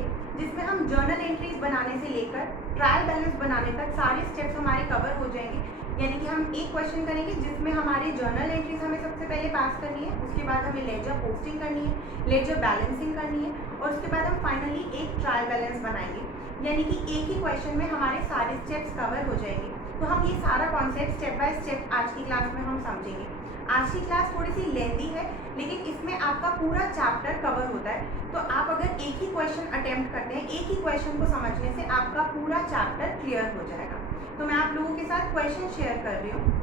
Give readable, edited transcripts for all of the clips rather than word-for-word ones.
करेंगे जिसमें हम जर्नल एंट्रीज बनाने से लेकर ट्रायल बैलेंस बनाने तक सारे स्टेप्स हमारे कवर हो जाएंगे। यानी कि हम एक क्वेश्चन करेंगे जिसमें हमारे जर्नल एंट्रीज हमें सबसे पहले पास करनी है, उसके बाद हमें लेजर पोस्टिंग करनी है, लेजर बैलेंसिंग करनी है और उसके बाद हम फाइनली एक ट्रायल बैलेंस बनाएंगे। यानी कि एक ही क्वेश्चन में हमारे सारे स्टेप्स कवर हो जाएंगे। तो हम ये सारा कॉन्सेप्ट स्टेप बाय स्टेप आज की क्लास में हम समझेंगे। आज की क्लास थोड़ी सी लेंथी है लेकिन इसमें आपका पूरा चैप्टर कवर होता है। तो आप अगर एक ही क्वेश्चन अटेम्प्ट करते हैं, एक ही क्वेश्चन को समझने से आपका पूरा चैप्टर क्लियर हो जाएगा। तो मैं आप लोगों के साथ क्वेश्चन शेयर कर रही हूँ।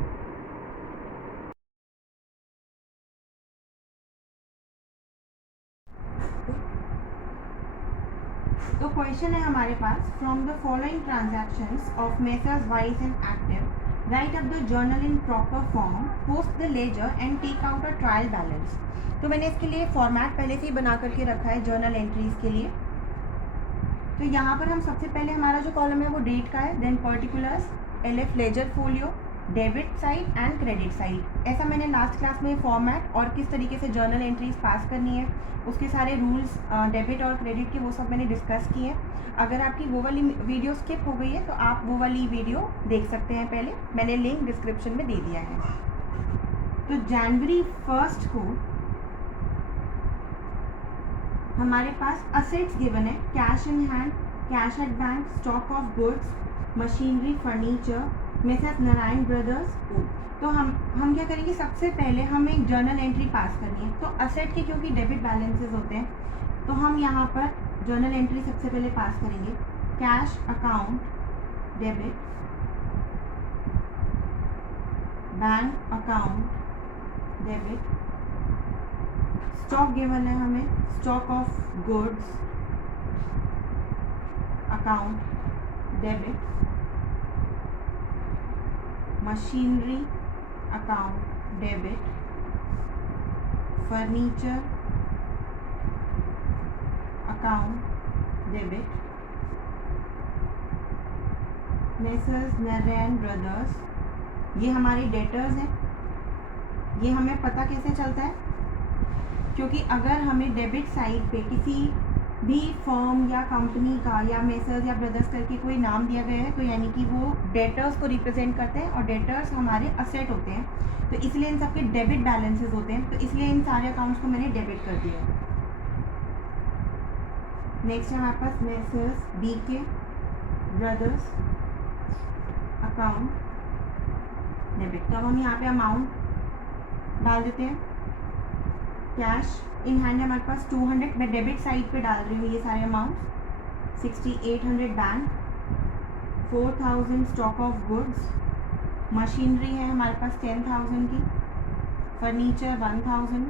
तो क्वेश्चन है हमारे पास, from the following transactions of messrs Wise and Active write up the journal in proper form, post the ledger and take out a trial balance. तो मैंने इसके लिए फॉर्मेट पहले से ही बना करके रखा है जर्नल एंट्रीज के लिए। तो यहाँ पर हम सबसे पहले हमारा जो कॉलम है वो डेट का है, then particulars, LF ledger folio, debit side and credit side. ऐसा मैंने लास्ट क्लास में फॉर्मेट और किस तरीके से जर्नल एंट्रीज पास करनी है उसके सारे रूल्स डेबिट और क्रेडिट के वो सब मैंने डिस्कस किए हैं। अगर आपकी वो वाली वीडियो स्किप हो गई है तो आप वो वाली वीडियो देख सकते हैं, पहले मैंने लिंक डिस्क्रिप्शन में दे दिया है। तो जनवरी 1 को हमारे पास असेट्स गिवन है, cash in hand, cash at bank, stock of goods, machinery, furniture, Mrs Narayan brothers. तो हम क्या करेंगे, सबसे पहले हमें एक जर्नल एंट्री पास करनी है। तो असेट के क्योंकि डेबिट बैलेंसेस होते हैं तो हम यहाँ पर जर्नल एंट्री सबसे पहले पास करेंगे, cash account debit, bank account debit, stock given है हमें, stock of goods account debit, machinery account debit, furniture account debit, messrs Narayan brothers, ये हमारे डेटर्स हैं। ये हमें पता कैसे चलता है, क्योंकि अगर हमें डेबिट साइड पे किसी भी फर्म या कंपनी का या मेसर्स या ब्रदर्स करके कोई नाम दिया गया है तो यानी कि वो डेटर्स को रिप्रेजेंट करते हैं और डेटर्स हमारे असेट होते हैं। तो इसलिए इन सबके डेबिट बैलेंसेस होते हैं, तो इसलिए इन सारे अकाउंट्स को मैंने डेबिट कर दिया। नेक्स्ट है हमारे पास messrs BK Brothers account debit. तो अब हम यहाँ पे अमाउंट डाल देते हैं। कैश इन हैंड हमारे पास 200, मैं डेबिट साइड पे डाल रही हूँ ये सारे amount. 6800 bank, 4000 stock of goods, machinery है हमारे पास 10,000 की, फर्नीचर 1000,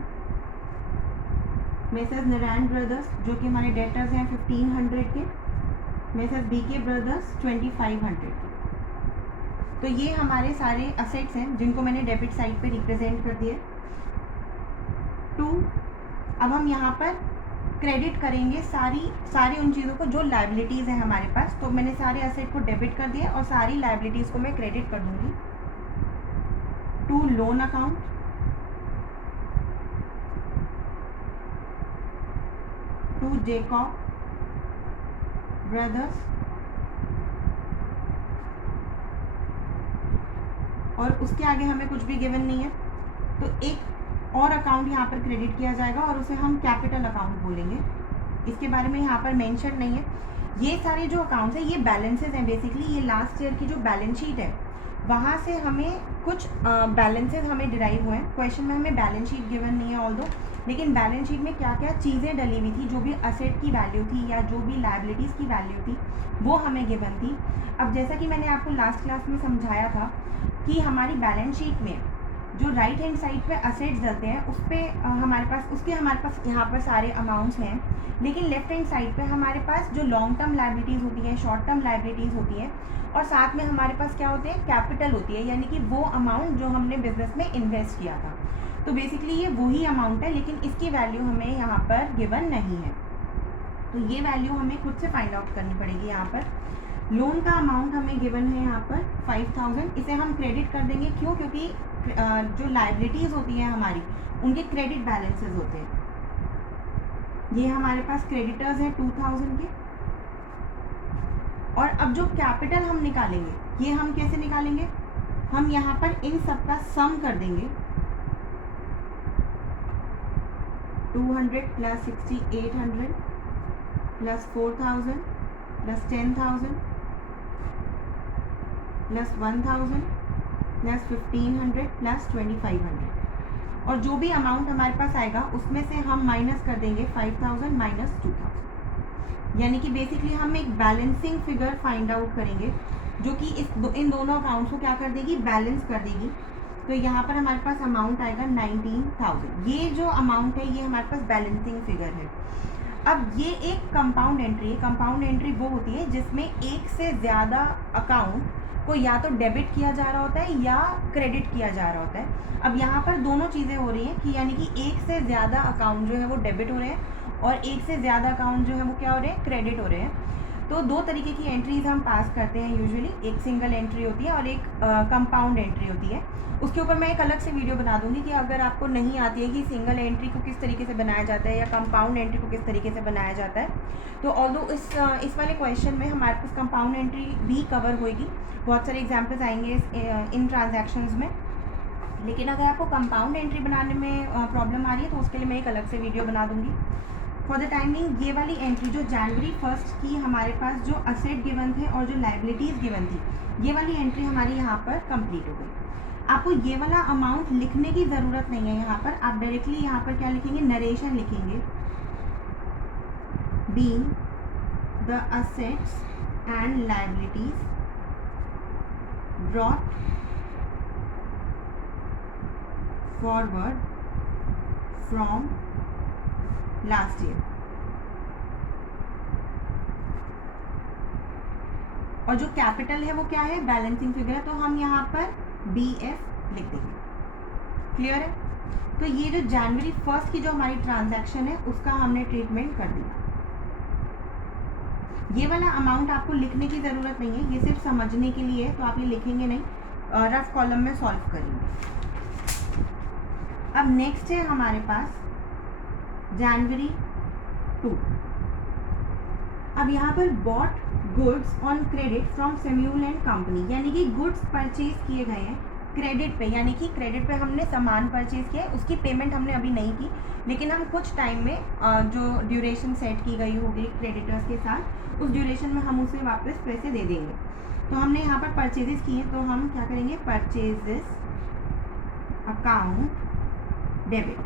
मेसर्स नारायण ब्रदर्स जो कि हमारे डेटर्स हैं 1500 के, मेसर्स बीके ब्रदर्स 2500 के। तो ये हमारे सारे असेट्स हैं जिनको मैंने डेबिट साइड पे रिप्रेजेंट कर दिया। 2, अब हम यहाँ पर क्रेडिट करेंगे सारी उन चीज़ों को जो लायबिलिटीज़ हैं हमारे पास। तो मैंने सारे असेट को डेबिट कर दिया और सारी लायबिलिटीज़ को मैं क्रेडिट कर दूँगी। 2 लोन अकाउंट, 2 जेकॉब ब्रदर्स, और उसके आगे हमें कुछ भी गिवन नहीं है तो एक और अकाउंट यहाँ पर क्रेडिट किया जाएगा और उसे हम कैपिटल अकाउंट बोलेंगे। इसके बारे में यहाँ पर मेंशन नहीं है। ये सारे जो अकाउंट्स हैं ये बैलेंसेस हैं, बेसिकली ये लास्ट ईयर की जो बैलेंस शीट है वहाँ से हमें कुछ बैलेंसेस हमें डिराइव हुए हैं। क्वेश्चन में हमें बैलेंस शीट गिवन नहीं है ऑल्दो, लेकिन बैलेंस शीट में क्या क्या चीज़ें डली हुई थी, जो भी असेट की वैल्यू थी या जो भी लायबिलिटीज़ की वैल्यू थी वो हमें गिवन थी। अब जैसा कि मैंने आपको लास्ट क्लास में समझाया था कि हमारी बैलेंस शीट में जो राइट हैंड साइड पे असेट्स डलते हैं उस पर हमारे पास यहाँ पर सारे अमाउंट्स हैं, लेकिन लेफ्ट हैंड साइड पे हमारे पास जो लॉन्ग टर्म लायबिलिटीज़ होती हैं, शॉर्ट टर्म लायबिलिटीज़ होती हैं और साथ में हमारे पास क्या होते हैं, कैपिटल होती है, यानी कि वो अमाउंट जो हमने बिजनेस में इन्वेस्ट किया था। तो बेसिकली ये वही अमाउंट है लेकिन इसकी वैल्यू हमें यहाँ पर गिवन नहीं है, तो ये वैल्यू हमें खुद से फाइंड आउट करनी पड़ेगी। यहाँ पर लोन का अमाउंट हमें गिवन है यहाँ पर 5000, इसे हम क्रेडिट कर देंगे। क्यों? क्योंकि जो लायबिलिटीज़ होती हैं हमारी उनके क्रेडिट बैलेंसेस होते हैं। ये हमारे पास क्रेडिटर्स है 2000 के। और अब जो कैपिटल हम निकालेंगे ये हम कैसे निकालेंगे, हम यहाँ पर इन सब का सम कर देंगे। 200 plus 6800 plus 4000 plus 10,000 plus 1000 plus 1500 plus 2500, और जो भी अमाउंट हमारे पास आएगा उसमें से हम माइनस कर देंगे 5000 माइनस 2000, यानी कि बेसिकली हम एक बैलेंसिंग फिगर फाइंड आउट करेंगे जो कि इन दोनों अकाउंट्स को क्या कर देगी, बैलेंस कर देगी। तो यहाँ पर हमारे पास अमाउंट आएगा 19,000। ये जो अमाउंट है ये हमारे पास बैलेंसिंग फिगर है। अब ये एक कंपाउंड एंट्री है। कंपाउंड एंट्री वो होती है जिसमें एक से ज़्यादा अकाउंट को या तो डेबिट किया जा रहा होता है या क्रेडिट किया जा रहा होता है। अब यहाँ पर दोनों चीज़ें हो रही हैं कि यानी कि एक से ज़्यादा अकाउंट जो है वो डेबिट हो रहे हैं और एक से ज़्यादा अकाउंट जो है वो क्या हो रहे हैं, क्रेडिट हो रहे हैं। तो दो तरीके की एंट्रीज हम पास करते हैं यूजुअली, एक सिंगल एंट्री होती है और एक कंपाउंड एंट्री होती है। उसके ऊपर मैं एक अलग से वीडियो बना दूंगी कि अगर आपको नहीं आती है कि सिंगल एंट्री को किस तरीके से बनाया जाता है या कंपाउंड एंट्री को किस तरीके से बनाया जाता है। तो ऑल्दो इस वाले क्वेश्चन में हमारे पास कंपाउंड एंट्री भी कवर होएगी, बहुत सारे एग्जाम्पल्स आएंगे इन ट्रांजैक्शंस में। लेकिन अगर आपको कंपाउंड एंट्री बनाने में प्रॉब्लम आ रही है तो उसके लिए मैं एक अलग से वीडियो बना दूंगी। फॉर द टाइमिंग ये वाली एंट्री जो जनवरी 1 की हमारे पास जो असेट गिवन थे और जो लाइबिलिटीज़ गिवन थी, ये वाली एंट्री हमारी यहाँ पर कंप्लीट हो गई। आपको ये वाला अमाउंट लिखने की ज़रूरत नहीं है। यहाँ पर आप डायरेक्टली यहाँ पर क्या लिखेंगे, नरेशन लिखेंगे, being the assets and liabilities brought forward from last year. और जो कैपिटल है वो क्या है, बैलेंसिंग फिगर है, तो हम यहाँ पर BF लिख देंगे। क्लियर है? तो ये जो जनवरी 1 की जो हमारी ट्रांजैक्शन है उसका हमने ट्रीटमेंट कर दिया। ये वाला अमाउंट आपको लिखने की ज़रूरत नहीं है, ये सिर्फ समझने के लिए है, तो आप ये लिखेंगे नहीं, रफ कॉलम में सॉल्व करेंगे। अब नेक्स्ट है हमारे पास जनवरी 2। अब यहाँ पर bought goods on credit from Samuel and company, यानी कि गुड्स परचेज किए गए हैं क्रेडिट पे, यानी कि क्रेडिट पे हमने सामान परचेज किया है, उसकी पेमेंट हमने अभी नहीं की, लेकिन हम कुछ टाइम में जो ड्यूरेशन सेट की गई होगी क्रेडिटर्स के साथ, उस ड्यूरेशन में हम उसे वापस पैसे दे देंगे। तो हमने यहाँ पर परचेजेस किए, तो हम क्या करेंगे, परचेजेस अकाउंट डेबिट।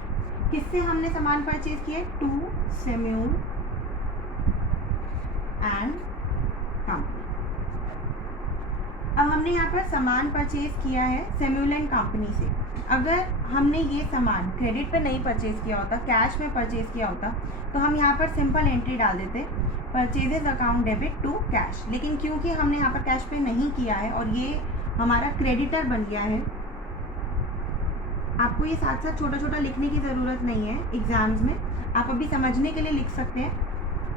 किससे हमने सामान परचेज किए, टू सेम्यूल एंड कंपनी। अब हमने यहाँ पर सामान परचेज किया है सेम्यूल एंड कंपनी से। अगर हमने ये सामान क्रेडिट पे नहीं परचेज किया होता, कैश में परचेज किया होता, तो हम यहाँ पर सिंपल एंट्री डाल देते, purchases account debit to cash. लेकिन क्योंकि हमने यहाँ पर कैश पे नहीं किया है और ये हमारा क्रेडिटर बन गया है, आपको ये साथ साथ छोटा छोटा लिखने की ज़रूरत नहीं है एग्जाम्स में, आप अभी समझने के लिए लिख सकते हैं।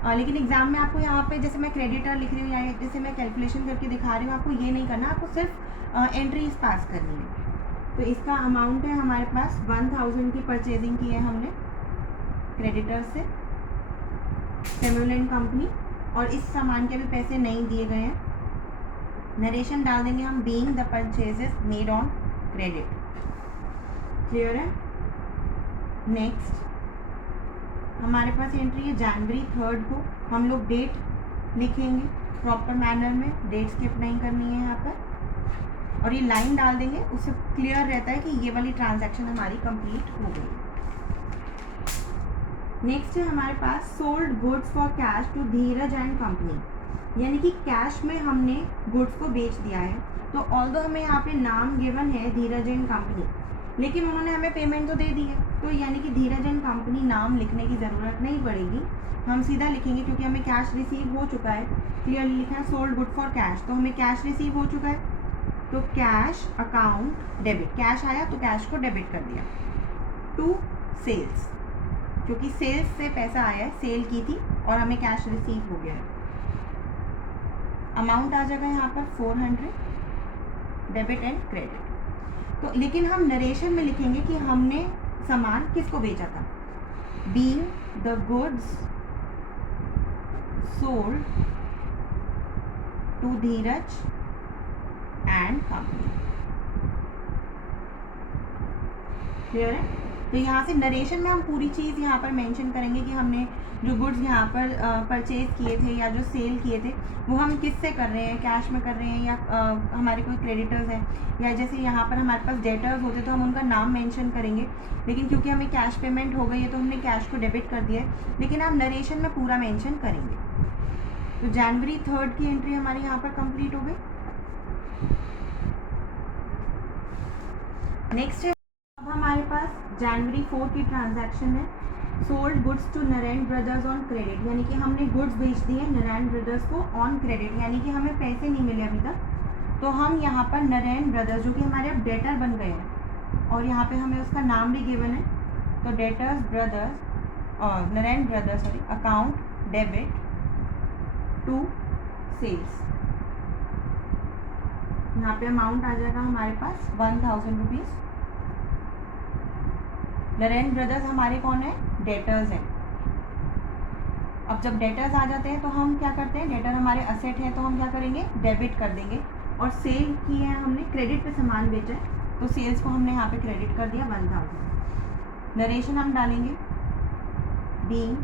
लेकिन एग्जाम में आपको यहाँ पे जैसे मैं क्रेडिटर लिख रही हूँ या जैसे मैं कैलकुलेशन करके दिखा रही हूँ, आपको ये नहीं करना, आपको सिर्फ एंट्रीज पास करनी है। तो इसका अमाउंट है हमारे पास 1000 की परचेजिंग की है हमने क्रेडिटर से सेम्यूल एंड कंपनी, और इस सामान के भी पैसे नहीं दिए गए हैं। नरेशन डाल देंगे हम, being the purchases made on credit. Clear है? नेक्स्ट हमारे पास एंट्री है जनवरी 3 को, हम लोग डेट लिखेंगे प्रॉपर मैनर में, डेट स्किप नहीं करनी है यहाँ पर, और ये लाइन डाल देंगे, उससे क्लियर रहता है कि ये वाली ट्रांजैक्शन हमारी कंप्लीट हो गई। नेक्स्ट है हमारे पास sold goods for cash to Dhiraj and company, यानी कि कैश में हमने गुड्स को बेच दिया है। तो ऑल्दो हमें यहाँ पे नाम गिवन है धीरज एंड कंपनी, लेकिन उन्होंने हमें पेमेंट तो दे दी है, तो यानी कि धीरज एंड कंपनी नाम लिखने की ज़रूरत नहीं पड़ेगी, हम सीधा लिखेंगे क्योंकि हमें कैश रिसीव हो चुका है। क्लियरली लिखा है सोल्ड गुड फॉर कैश, तो हमें कैश रिसीव हो चुका है, तो कैश अकाउंट डेबिट, कैश आया तो कैश को डेबिट कर दिया टू सेल्स, क्योंकि सेल्स से पैसा आया है, सेल की थी और हमें कैश रिसीव हो गया है। अमाउंट आ जाएगा यहाँ पर 400 डेबिट एंड क्रेडिट। तो लेकिन हम नरेशन में लिखेंगे कि हमने सामान किसको बेचा था, being the goods sold to Dheeraj and company. Clear है? तो यहाँ से नरेशन में हम पूरी चीज़ यहाँ पर मेंशन करेंगे कि हमने जो गुड्स यहाँ पर परचेज किए थे या जो सेल किए थे वो हम किससे कर रहे हैं, कैश में कर रहे हैं या हमारे कोई क्रेडिटर्स हैं, या जैसे यहाँ पर हमारे पास डेटर्स होते तो हम उनका नाम मेंशन करेंगे, लेकिन क्योंकि हमें कैश पेमेंट हो गई है तो हमने कैश को डेबिट कर दिया है, लेकिन आप नरेशन में पूरा मेंशन करेंगे। तो जनवरी 3 की एंट्री हमारी यहाँ पर कंप्लीट हो गई। नेक्स्ट है, अब हमारे पास जनवरी 4 की ट्रांजैक्शन है, sold goods to Narayan brothers on credit, यानी कि हमने गुड्स बेच दिए नारायण ब्रदर्स को ऑन क्रेडिट, यानी कि हमें पैसे नहीं मिले अभी तक, तो हम यहाँ पर नारायण ब्रदर्स जो कि हमारे अब डेटर बन गए हैं और यहाँ पे हमें उसका नाम भी गिवन है, तो डेटर्स ब्रदर्स और Narayan brothers sorry account debit to sales, यहाँ पे अमाउंट आ जाएगा हमारे पास 1000 रुपीज़। नारायण ब्रदर्स हमारे कौन है, डेटर्स हैं। अब जब डेटर्स आ जाते हैं तो हम क्या करते हैं, डेटर हमारे असेट है तो हम क्या करेंगे, डेबिट कर देंगे, और सेल किए हैं हमने, क्रेडिट पे सामान बेचा है तो सेल्स को हमने यहाँ पे क्रेडिट कर दिया 1000। नरेशन हम डालेंगे, being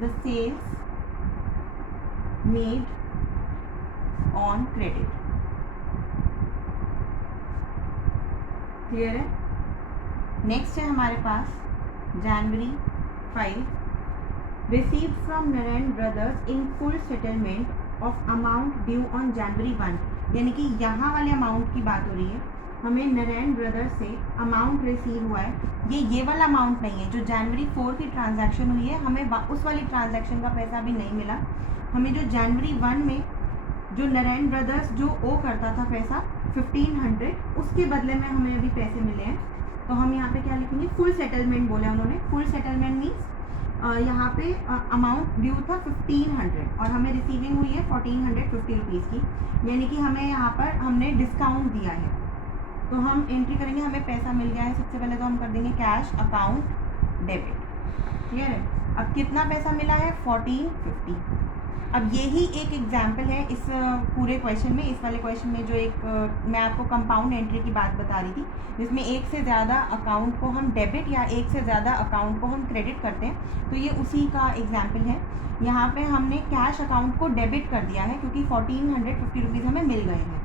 the sales made on credit. Clear है? नेक्स्ट है हमारे पास January 5, received from Narayan brothers in full settlement of amount due on January 1, यानी कि यहाँ वाले अमाउंट की बात हो रही है, हमें नारायण ब्रदर्स से अमाउंट रिसीव हुआ है, ये वाला अमाउंट नहीं है, जो जनवरी 4 की ट्रांजैक्शन हुई है हमें उस वाली ट्रांजैक्शन का पैसा भी नहीं मिला, हमें जो जनवरी 1 में जो नारायण ब्रदर्स जो ओ करता था पैसा 1500, उसके बदले में हमें अभी पैसे मिले हैं, तो हम यहाँ पे क्या लिखेंगे, फुल सेटलमेंट बोला उन्होंने, फुल सेटलमेंट मीन्स यहाँ पे अमाउंट ड्यू था 1500 और हमें रिसीविंग हुई है 1450 रुपीज़ की, यानी कि हमें यहाँ पर हमने डिस्काउंट दिया है, तो हम एंट्री करेंगे, हमें पैसा मिल गया है, सबसे पहले तो हम कर देंगे कैश अकाउंट डेबिट। क्लियर है? अब कितना पैसा मिला है, 1450। अब यही एक एग्जाम्पल है इस पूरे क्वेश्चन में, इस वाले क्वेश्चन में जो एक मैं आपको कंपाउंड एंट्री की बात बता रही थी, जिसमें एक से ज़्यादा अकाउंट को हम डेबिट या एक से ज़्यादा अकाउंट को हम क्रेडिट करते हैं, तो ये उसी का एग्जाम्पल है। यहाँ पे हमने कैश अकाउंट को डेबिट कर दिया है क्योंकि 1450 रुपीज़ हमें मिल गए हैं,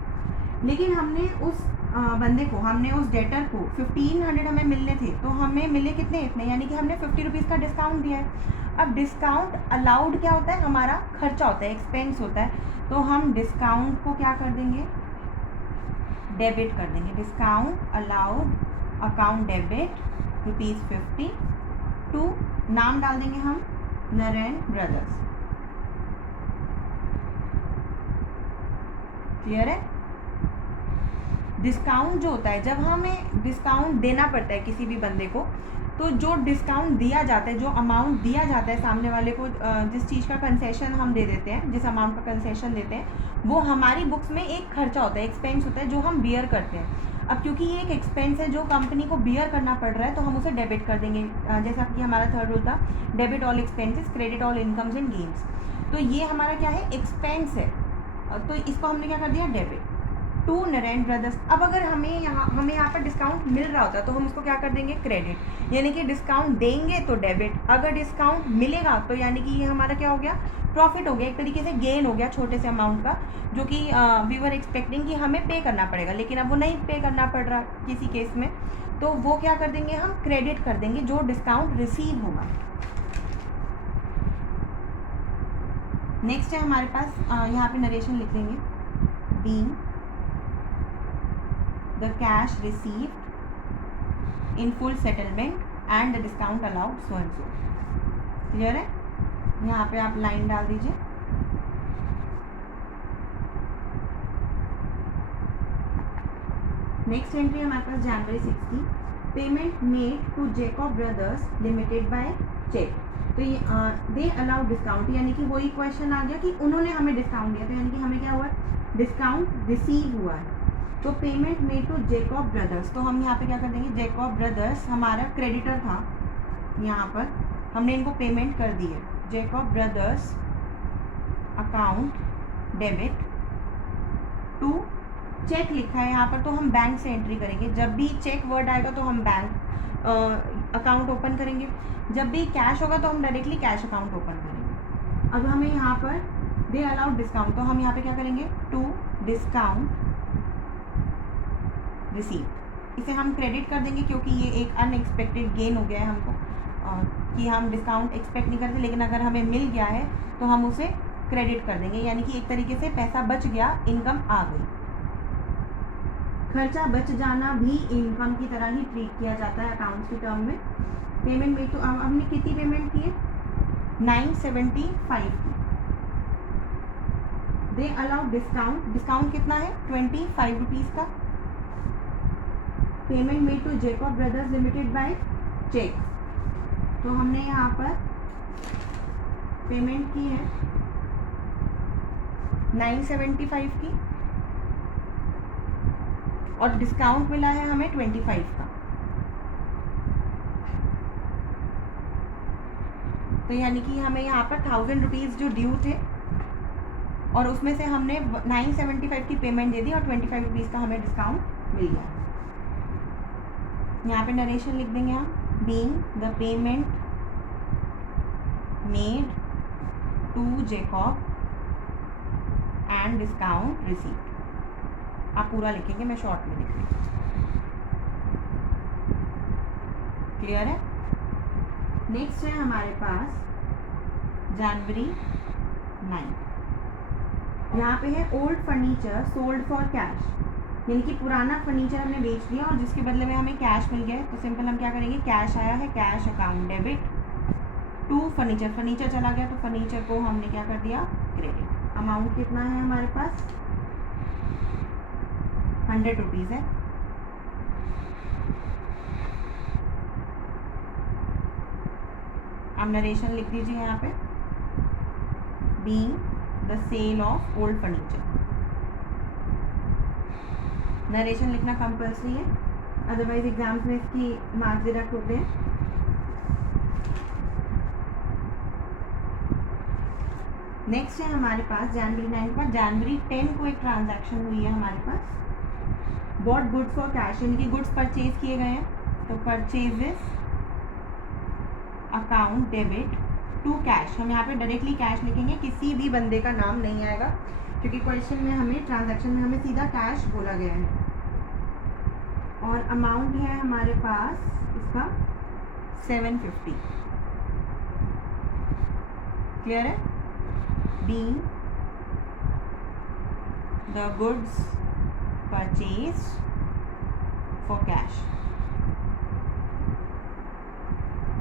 लेकिन हमने उस बंदे को, हमने उस डेटर को 1500 हमें मिलने थे, तो हमें मिले कितने, इतने, यानी कि हमने 50 रुपीज़ का डिस्काउंट दिया है। अब डिस्काउंट अलाउड क्या होता है, हमारा खर्चा होता है, एक्सपेंस होता है, तो हम डिस्काउंट को क्या कर देंगे, डेबिट कर देंगे, discount allowed account debit ₹50 to, नाम डाल देंगे हम नारायण ब्रदर्स। क्लियर है? डिस्काउंट जो होता है, जब हमें डिस्काउंट देना पड़ता है किसी भी बंदे को, तो जो डिस्काउंट दिया जाता है, जो अमाउंट दिया जाता है सामने वाले को, जिस चीज़ का कंसेशन हम दे देते हैं, जिस अमाउंट का कंसेशन देते हैं, वो हमारी बुक्स में एक खर्चा होता है, एक्सपेंस होता है जो हम बियर करते हैं। अब क्योंकि ये एक एक्सपेंस है जो कंपनी को बियर करना पड़ रहा है, तो हम उसे डेबिट कर देंगे, जैसा कि हमारा थर्ड रूल था, debit all expenses credit all incomes and gains. तो ये हमारा क्या है, एक्सपेंस है, तो इसको हमने क्या कर दिया, डेबिट टू नारायण ब्रदर्स। अब अगर हमें यहाँ पर डिस्काउंट मिल रहा होता तो हम उसको क्या कर देंगे, क्रेडिट, यानी कि डिस्काउंट देंगे तो डेबिट, अगर डिस्काउंट मिलेगा तो यानी कि ये हमारा क्या हो गया, प्रॉफिट हो गया, एक तरीके से गेन हो गया छोटे से अमाउंट का, जो कि वी वर एक्सपेक्टिंग कि हमें पे करना पड़ेगा, लेकिन अब वो नहीं पे करना पड़ रहा किसी केस में, तो वो क्या कर देंगे, हम क्रेडिट कर देंगे जो डिस्काउंट रिसीव होगा। नेक्स्ट है हमारे पास, यहाँ पे नरेशन लिख लेंगे, being the cash received in full settlement and the discount allowed so and so। Clear है? यहाँ पे आप लाइन डाल दीजिए। नेक्स्ट एंट्री हमारे पास जनवरी 6 की, payment made to Jacob brothers limited by cheque, तो ये दे अलाउड डिस्काउंट, यानी कि वही क्वेश्चन आ गया कि उन्होंने हमें डिस्काउंट दिया, तो यानी कि हमें क्या हुआ, डिस्काउंट रिसीव हुआ है, तो payment made to Jacob brothers, तो हम यहाँ पे क्या कर देंगे, जैकब ब्रदर्स हमारा क्रेडिटर था, यहाँ पर हमने इनको पेमेंट कर दी है। Jacob brothers account debit to cheque लिखा है यहाँ पर, तो हम बैंक से एंट्री करेंगे। जब भी चेक वर्ड आएगा तो हम बैंक अकाउंट ओपन करेंगे, जब भी कैश होगा तो हम डायरेक्टली कैश अकाउंट ओपन करेंगे। अब हमें यहाँ पर दे अलाउड डिस्काउंट, तो हम यहाँ पे क्या करेंगे, टू डिस्काउंट रिसीव, इसे हम क्रेडिट कर देंगे क्योंकि ये एक अनएक्सपेक्टेड गेन हो गया है हमको, कि हम डिस्काउंट एक्सपेक्ट नहीं करते, लेकिन अगर हमें मिल गया है तो हम उसे क्रेडिट कर देंगे, यानी कि एक तरीके से पैसा बच गया, इनकम आ गई। खर्चा बच जाना भी इनकम की तरह ही ट्रीट किया जाता है अकाउंट्स के टर्म में। पेमेंट में तो हमने कितनी पेमेंट की है, 975 की। दे अलाउ डिस्काउंट, डिस्काउंट कितना है, 25 रुपीज़ का। Payment made to Jacob brothers limited by cheque, तो हमने यहाँ पर पेमेंट की है 975 की और डिस्काउंट मिला है हमें 25 का। तो यानी कि हमें यहाँ पर 1000 रुपीज़ जो ड्यू थे और उसमें से हमने 975 की पेमेंट दे दी और 25 रुपीज़ का हमें डिस्काउंट मिल गया। यहाँ पे नरेशन लिख देंगे हम, being the payment made to Jacob and discount received. आप पूरा लिखेंगे, मैं शॉर्ट में लिख रही हूँ। क्लियर है। नेक्स्ट है हमारे पास जनवरी 9। यहाँ पे है old furniture sold for cash, यानी कि पुराना फर्नीचर हमने बेच दिया और जिसके बदले में हमें कैश मिल गया है। तो सिंपल हम क्या करेंगे, कैश आया है, cash account debit to furniture, furniture चला गया तो फर्नीचर को हमने क्या कर दिया, क्रेडिट। अमाउंट कितना है हमारे पास, 100 रुपीज़ है। आप नरेशन लिख दीजिए यहाँ पे, being the sale of old furniture. Narration लिखना कंपल्सरी है, अदरवाइज एग्जाम्स में इसकी मार्क्स डिडक्ट होते हैं। नेक्स्ट है हमारे पास जनवरी 9 पर, जनवरी 10 को एक ट्रांजैक्शन हुई है हमारे पास, बॉट गुड्स फॉर कैश, यानी कि गुड्स परचेज किए गए हैं। तो purchases account debit to cash, हम यहाँ पे डायरेक्टली कैश लिखेंगे, किसी भी बंदे का नाम नहीं आएगा क्योंकि क्वेश्चन में हमें, ट्रांजैक्शन में हमें सीधा कैश बोला गया है। और अमाउंट है हमारे पास इसका 750। क्लियर है। Being the goods purchase for cash.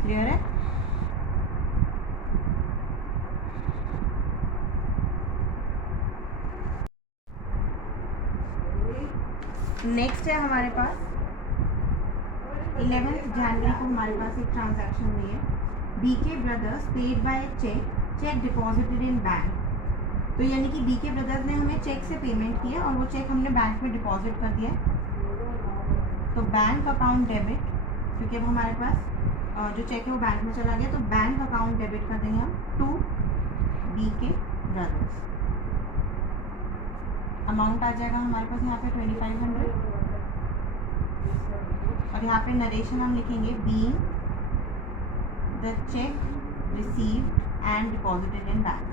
Clear है। नेक्स्ट है हमारे पास 11 जनवरी को हमारे पास एक ट्रांजैक्शन हुई है, BK brothers paid by cheque, cheque deposited in bank. तो यानी कि बीके ब्रदर्स ने हमें चेक से पेमेंट किया और वो चेक हमने बैंक में डिपॉजिट कर दिया। तो बैंक अकाउंट डेबिट, क्योंकि अब हमारे पास जो चेक है वो बैंक में चला गया, तो बैंक अकाउंट डेबिट कर देंगे हम टू बीके ब्रदर्स। अमाउंट आ जाएगा हमारे पास यहाँ पे 2500 और यहाँ पे नरेशन हम लिखेंगे, being the cheque received and deposited in bank.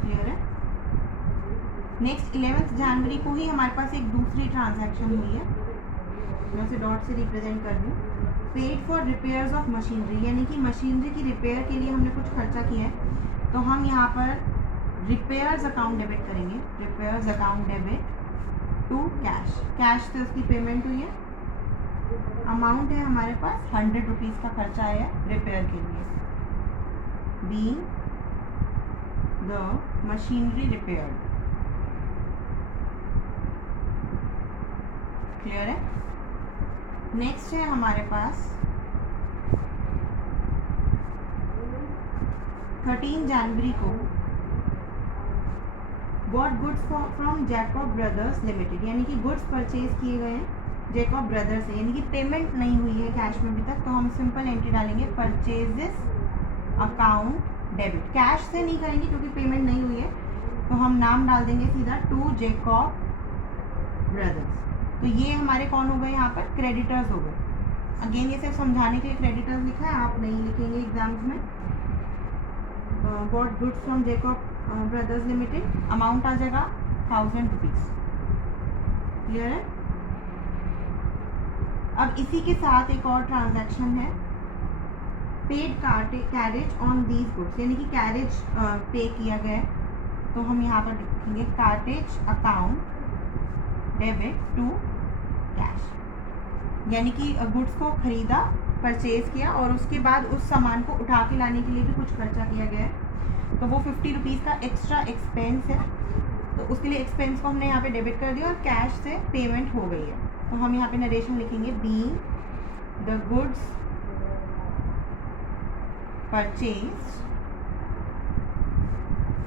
Clear है। नेक्स्ट 11 जनवरी को ही हमारे पास एक दूसरी ट्रांजैक्शन हुई है, मैं उसे डॉट से रिप्रेजेंट कर रही हूँ, paid for repairs of machinery, यानी कि मशीनरी की रिपेयर के लिए हमने कुछ खर्चा किया है। तो हम यहाँ पर रिपेयर्स अकाउंट डेबिट करेंगे, repairs account debit to cash, cash से उसकी पेमेंट हुई है। अमाउंट है हमारे पास 100 रुपीज़ का खर्चा आया रिपेयर के लिए। Being the machinery repaired. Clear है। नेक्स्ट है हमारे पास 13 जनवरी को bot goods from Jacob brothers limited, यानी कि गुड्स परचेज किए गए हैं जेकॉब ब्रदर से, यानी कि पेमेंट नहीं हुई है कैश में अभी तक, तो हम सिंपल एंट्री डालेंगे परचेजेस अकाउंट डेबिट। कैश से नहीं करेंगे क्योंकि पेमेंट नहीं हुई है, तो हम नाम डाल देंगे सीधा टू जेकॉब ब्रदर्स। तो ये हमारे कौन हो गए यहाँ पर, क्रेडिटर्स हो गए। अगेन ये सिर्फ समझाने के लिए क्रेडिटर्स लिखा है, आप नहीं लिखेंगे एग्जाम्स में। Bought goods from Jacob Brothers Limited, amount आ जाएगा 1000 रुपीज़। क्लियर है। अब इसी के साथ एक और ट्रांजैक्शन है, paid carriage on these goods, यानी कि कैरेज पे किया गया है, तो हम यहाँ पर लिखेंगे cartage account debit to cash, यानी कि गुड्स को खरीदा, परचेज किया और उसके बाद उस सामान को उठा के लाने के लिए भी कुछ खर्चा किया गया है, तो वो 50 रुपीज़ का एक्स्ट्रा एक्सपेंस है, तो उसके लिए एक्सपेंस को हमने यहाँ पे डेबिट कर दिया और कैश से पेमेंट हो गई है। तो हम यहाँ पे नरेशन लिखेंगे, being the goods purchase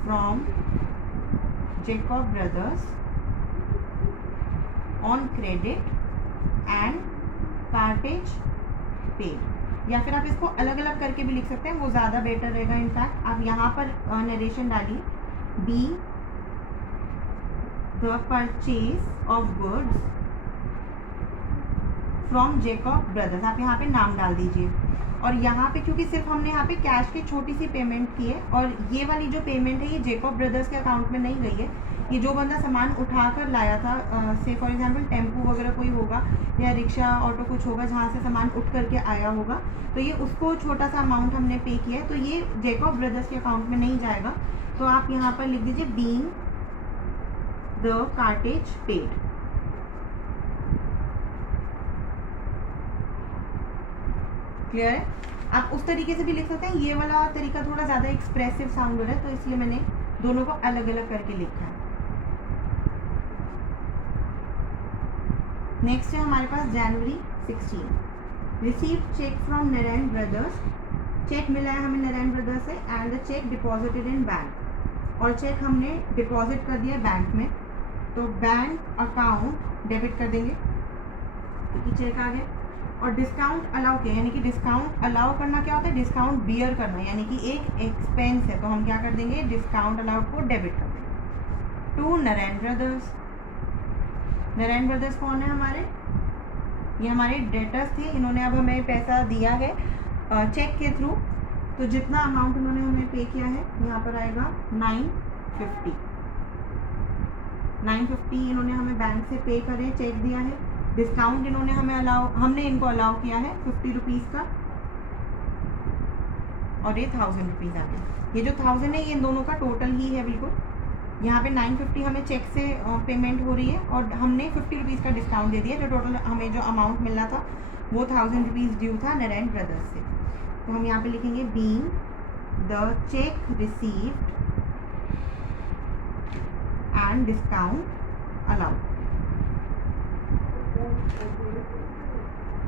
from Jacob brothers on credit and cartridge paid, या फिर आप इसको अलग अलग करके भी लिख सकते हैं, वो ज़्यादा बेटर रहेगा। इनफैक्ट आप यहाँ पर नरेशन डालिए, be the purchase of goods from Jacob brothers, आप यहाँ पे नाम डाल दीजिए। और यहाँ पे क्योंकि सिर्फ हमने यहाँ पे कैश की छोटी सी पेमेंट की है और ये वाली जो पेमेंट है ये जेकॉब ब्रदर्स के अकाउंट में नहीं गई है, ये जो बंदा सामान उठा कर लाया था, से फॉर एग्जांपल टेम्पू वगैरह कोई होगा या रिक्शा ऑटो कुछ होगा जहाँ से सामान उठ करके आया होगा, तो ये उसको छोटा सा अमाउंट हमने पे किया है, तो ये जेकॉब ब्रदर्स के अकाउंट में नहीं जाएगा। तो आप यहाँ पर लिख दीजिए, being the cartage paid. Clear है। आप उस तरीके से भी लिख सकते हैं, ये वाला तरीका थोड़ा ज़्यादा एक्सप्रेसिव साउंड हो रहा है, तो इसलिए मैंने दोनों को अलग अलग करके लिखा है। नेक्स्ट है हमारे पास January 16, receive cheque from Narayan brothers, cheque मिला है हमें नारायण ब्रदर्स से, and the cheque deposited in bank, और चेक हमने डिपॉजिट कर दिया बैंक में, तो बैंक अकाउंट डेबिट कर देंगे क्योंकि चेक आ गया। और डिस्काउंट अलाउ किया, यानी कि डिस्काउंट अलाउ करना क्या होता है, डिस्काउंट बियर करना, यानी कि एक एक्सपेंस है, तो हम क्या कर देंगे, डिस्काउंट अलाउ को डेबिट कर देंगे to Narayan brothers. Narayan brothers कौन है हमारे, ये हमारे डेटर्स थे, इन्होंने अब हमें पैसा दिया है चेक के थ्रू, तो जितना अमाउंट इन्होंने हमें पे किया है यहाँ पर आएगा 950 इन्होंने हमें बैंक से पे करे, चेक दिया है। डिस्काउंट इन्होंने हमने इनको अलाउ किया है 50 रुपीज़ का, और ये 1000 रुपीज़ आ गया। ये जो 1000 है ये इन दोनों का टोटल ही है बिल्कुल। यहाँ पे 950 हमें चेक से पेमेंट हो रही है और हमने 50 रुपीज़ का डिस्काउंट दे दिया, जो टोटल हमें जो अमाउंट मिल रहा था वो 1000 रुपीज़ ड्यू था नारायण ब्रदर्स से। तो हम यहाँ पे लिखेंगे, being the cheque received and discount allowed.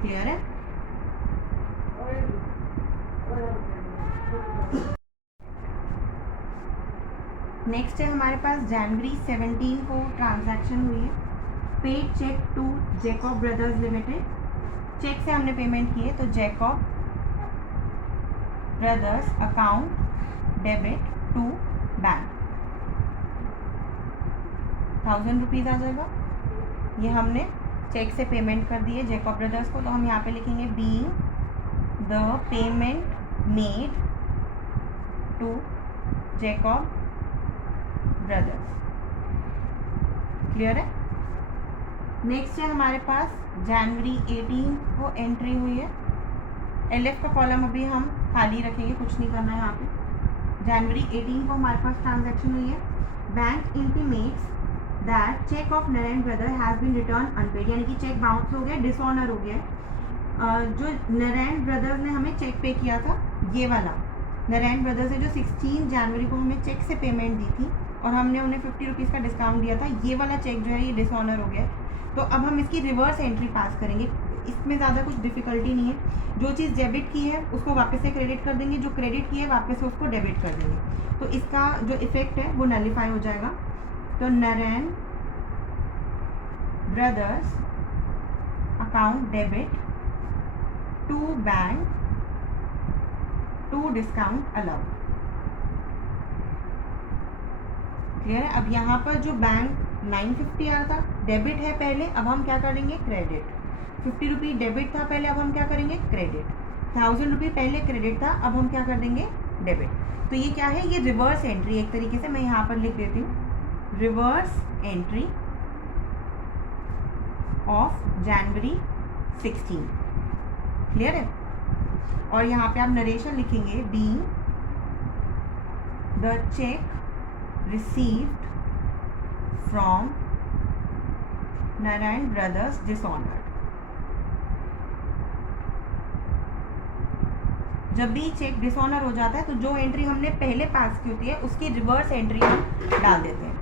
Clear है। नेक्स्ट है हमारे पास जनवरी 17 को ट्रांजैक्शन हुई है, paid cheque to Jacob Brothers Limited, cheque से हमने पेमेंट की है, तो Jacob Brothers account debit to bank 1000 rupees आ जाएगा। ये हमने चेक से पेमेंट कर दिए जेकॉब ब्रदर्स को, तो हम यहाँ पे लिखेंगे, being the payment made to Jacob brothers. Clear है। नेक्स्ट है हमारे पास जनवरी 18 को एंट्री हुई है, एलएफ का कॉलम अभी हम खाली रखेंगे, कुछ नहीं करना है यहाँ पे। जनवरी 18 को हमारे पास ट्रांजैक्शन हुई है, bank intimates that cheque of Narayan brother has been return unpaid, यानी कि चेक बाउंस हो गया, डिसऑनर हो गया। जो नारायण ब्रदर्स ने हमें चेक पे किया था, ये वाला नारायण ब्रदर्स ने जो 16 जनवरी को हमें चेक से पेमेंट दी थी और हमने उन्हें 50 रुपीज़ का डिस्काउंट दिया था, ये वाला चेक जो है ये डिसऑनर हो गया। तो अब हम इसकी रिवर्स एंट्री पास करेंगे, इसमें ज़्यादा कुछ डिफ़िकल्टी नहीं है। जो चीज़ डेबिट की है उसको वापस से क्रेडिट कर देंगे, जो क्रेडिट की है वापस से उसको डेबिट कर देंगे, तो इसका जो इफेक्ट है वो नलीफाई हो जाएगा। तो Narayan brothers account debit to bank to discount allowed. Clear है? अब यहाँ पर जो बैंक 950 आ रहा था डेबिट है पहले, अब हम क्या करेंगे क्रेडिट। 50 रुपये डेबिट था पहले, अब हम क्या करेंगे क्रेडिट। 1000 रुपये पहले क्रेडिट था, अब हम क्या कर देंगे डेबिट। तो ये क्या है, ये रिवर्स एंट्री एक तरीके से, मैं यहाँ पर लिख देती हूँ reverse entry of January 16। Clear है? और यहाँ पे आप नरेशन लिखेंगे being the cheque received from Narayan Brothers Dishonored। जब भी चेक डिसऑनर हो जाता है तो जो एंट्री हमने पहले पास की होती है उसकी रिवर्स एंट्री हम डाल देते हैं।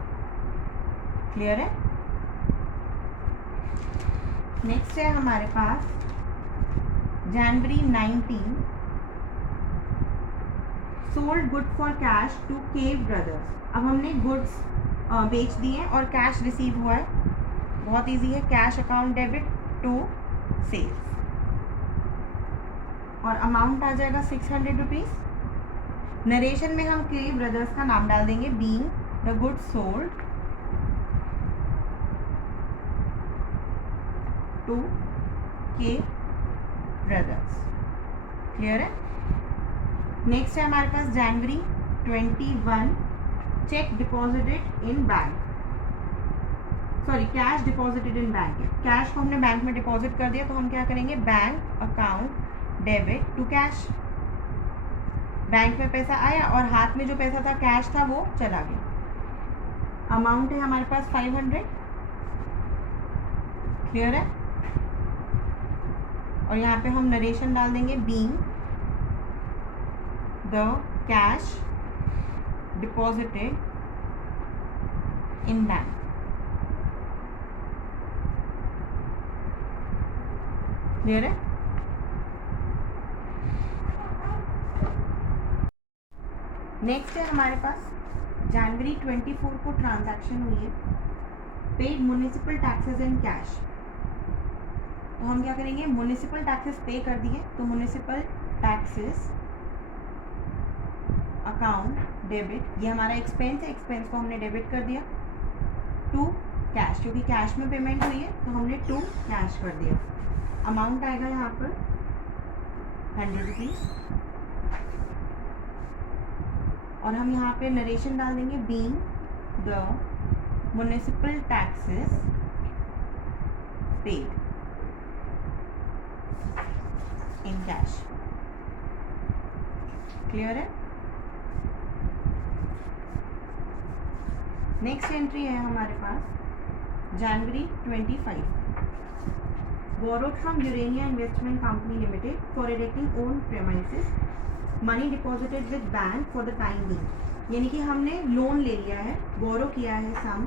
क्लियर है? नेक्स्ट है हमारे पास January 19 sold good for cash to Kev brothers. अब हमने गुड्स बेच दिए और कैश रिसीव हुआ है, बहुत इजी है, cash account debit to sales और अमाउंट आ जाएगा 600 रुपीज़। नरेशन में हम के ब्रदर्स का नाम डाल देंगे being the goods sold to K brothers. Clear है? नेक्स्ट है हमारे पास January 21 cheque deposited in bank, sorry cash deposited in bank है, कैश को हमने बैंक में डिपॉजिट कर दिया तो हम क्या करेंगे bank account debit to cash. Bank में पैसा आया और हाथ में जो पैसा था कैश था वो चला गया। अमाउंट है हमारे पास 500। क्लियर है? और यहाँ पे हम नरेशन डाल देंगे being the cash deposited in bank. Clear है? नेक्स्ट है हमारे पास जनवरी 24 को ट्रांजैक्शन हुई है paid municipal taxes in cash. तो हम क्या करेंगे म्युनिसिपल टैक्सेस पे कर दिए तो म्युनिसिपल टैक्सेस अकाउंट डेबिट, ये हमारा एक्सपेंस है, एक्सपेंस को हमने डेबिट कर दिया टू कैश, क्योंकि कैश में पेमेंट हुई है तो हमने टू कैश कर दिया। अमाउंट आएगा यहाँ पर 100 रुपीज़ और हम यहाँ पे नरेशन डाल देंगे being the municipal taxes paid in cash. Clear है? नेक्स्ट एंट्री है हमारे पास जनवरी 25 borrowed from Urania investment company limited for erecting own premises money deposited with bank for the time being. यानी कि हमने लोन ले लिया है, बोरो किया है सम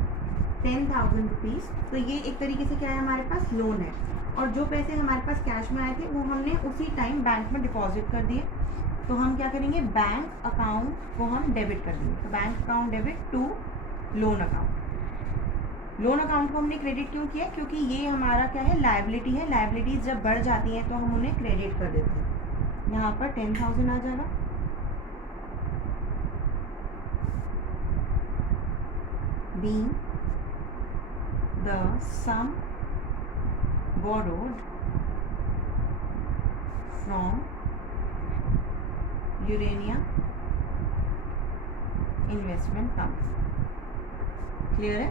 10,000 रुपीज़, तो ये एक तरीके से क्या है हमारे पास लोन है और जो पैसे हमारे पास कैश में आए थे वो हमने उसी टाइम बैंक में डिपॉजिट कर दिए। तो हम क्या करेंगे बैंक अकाउंट को हम डेबिट कर देंगे, तो bank account debit to loan account. Loan account को हमने क्रेडिट क्यों किया, क्योंकि ये हमारा क्या है लायबिलिटी है, लायबिलिटीज जब बढ़ जाती हैं तो हम उन्हें क्रेडिट कर देते हैं। यहाँ पर 10,000 आ जाएगा। being the sum borrowed from Urania investment company. Clear है?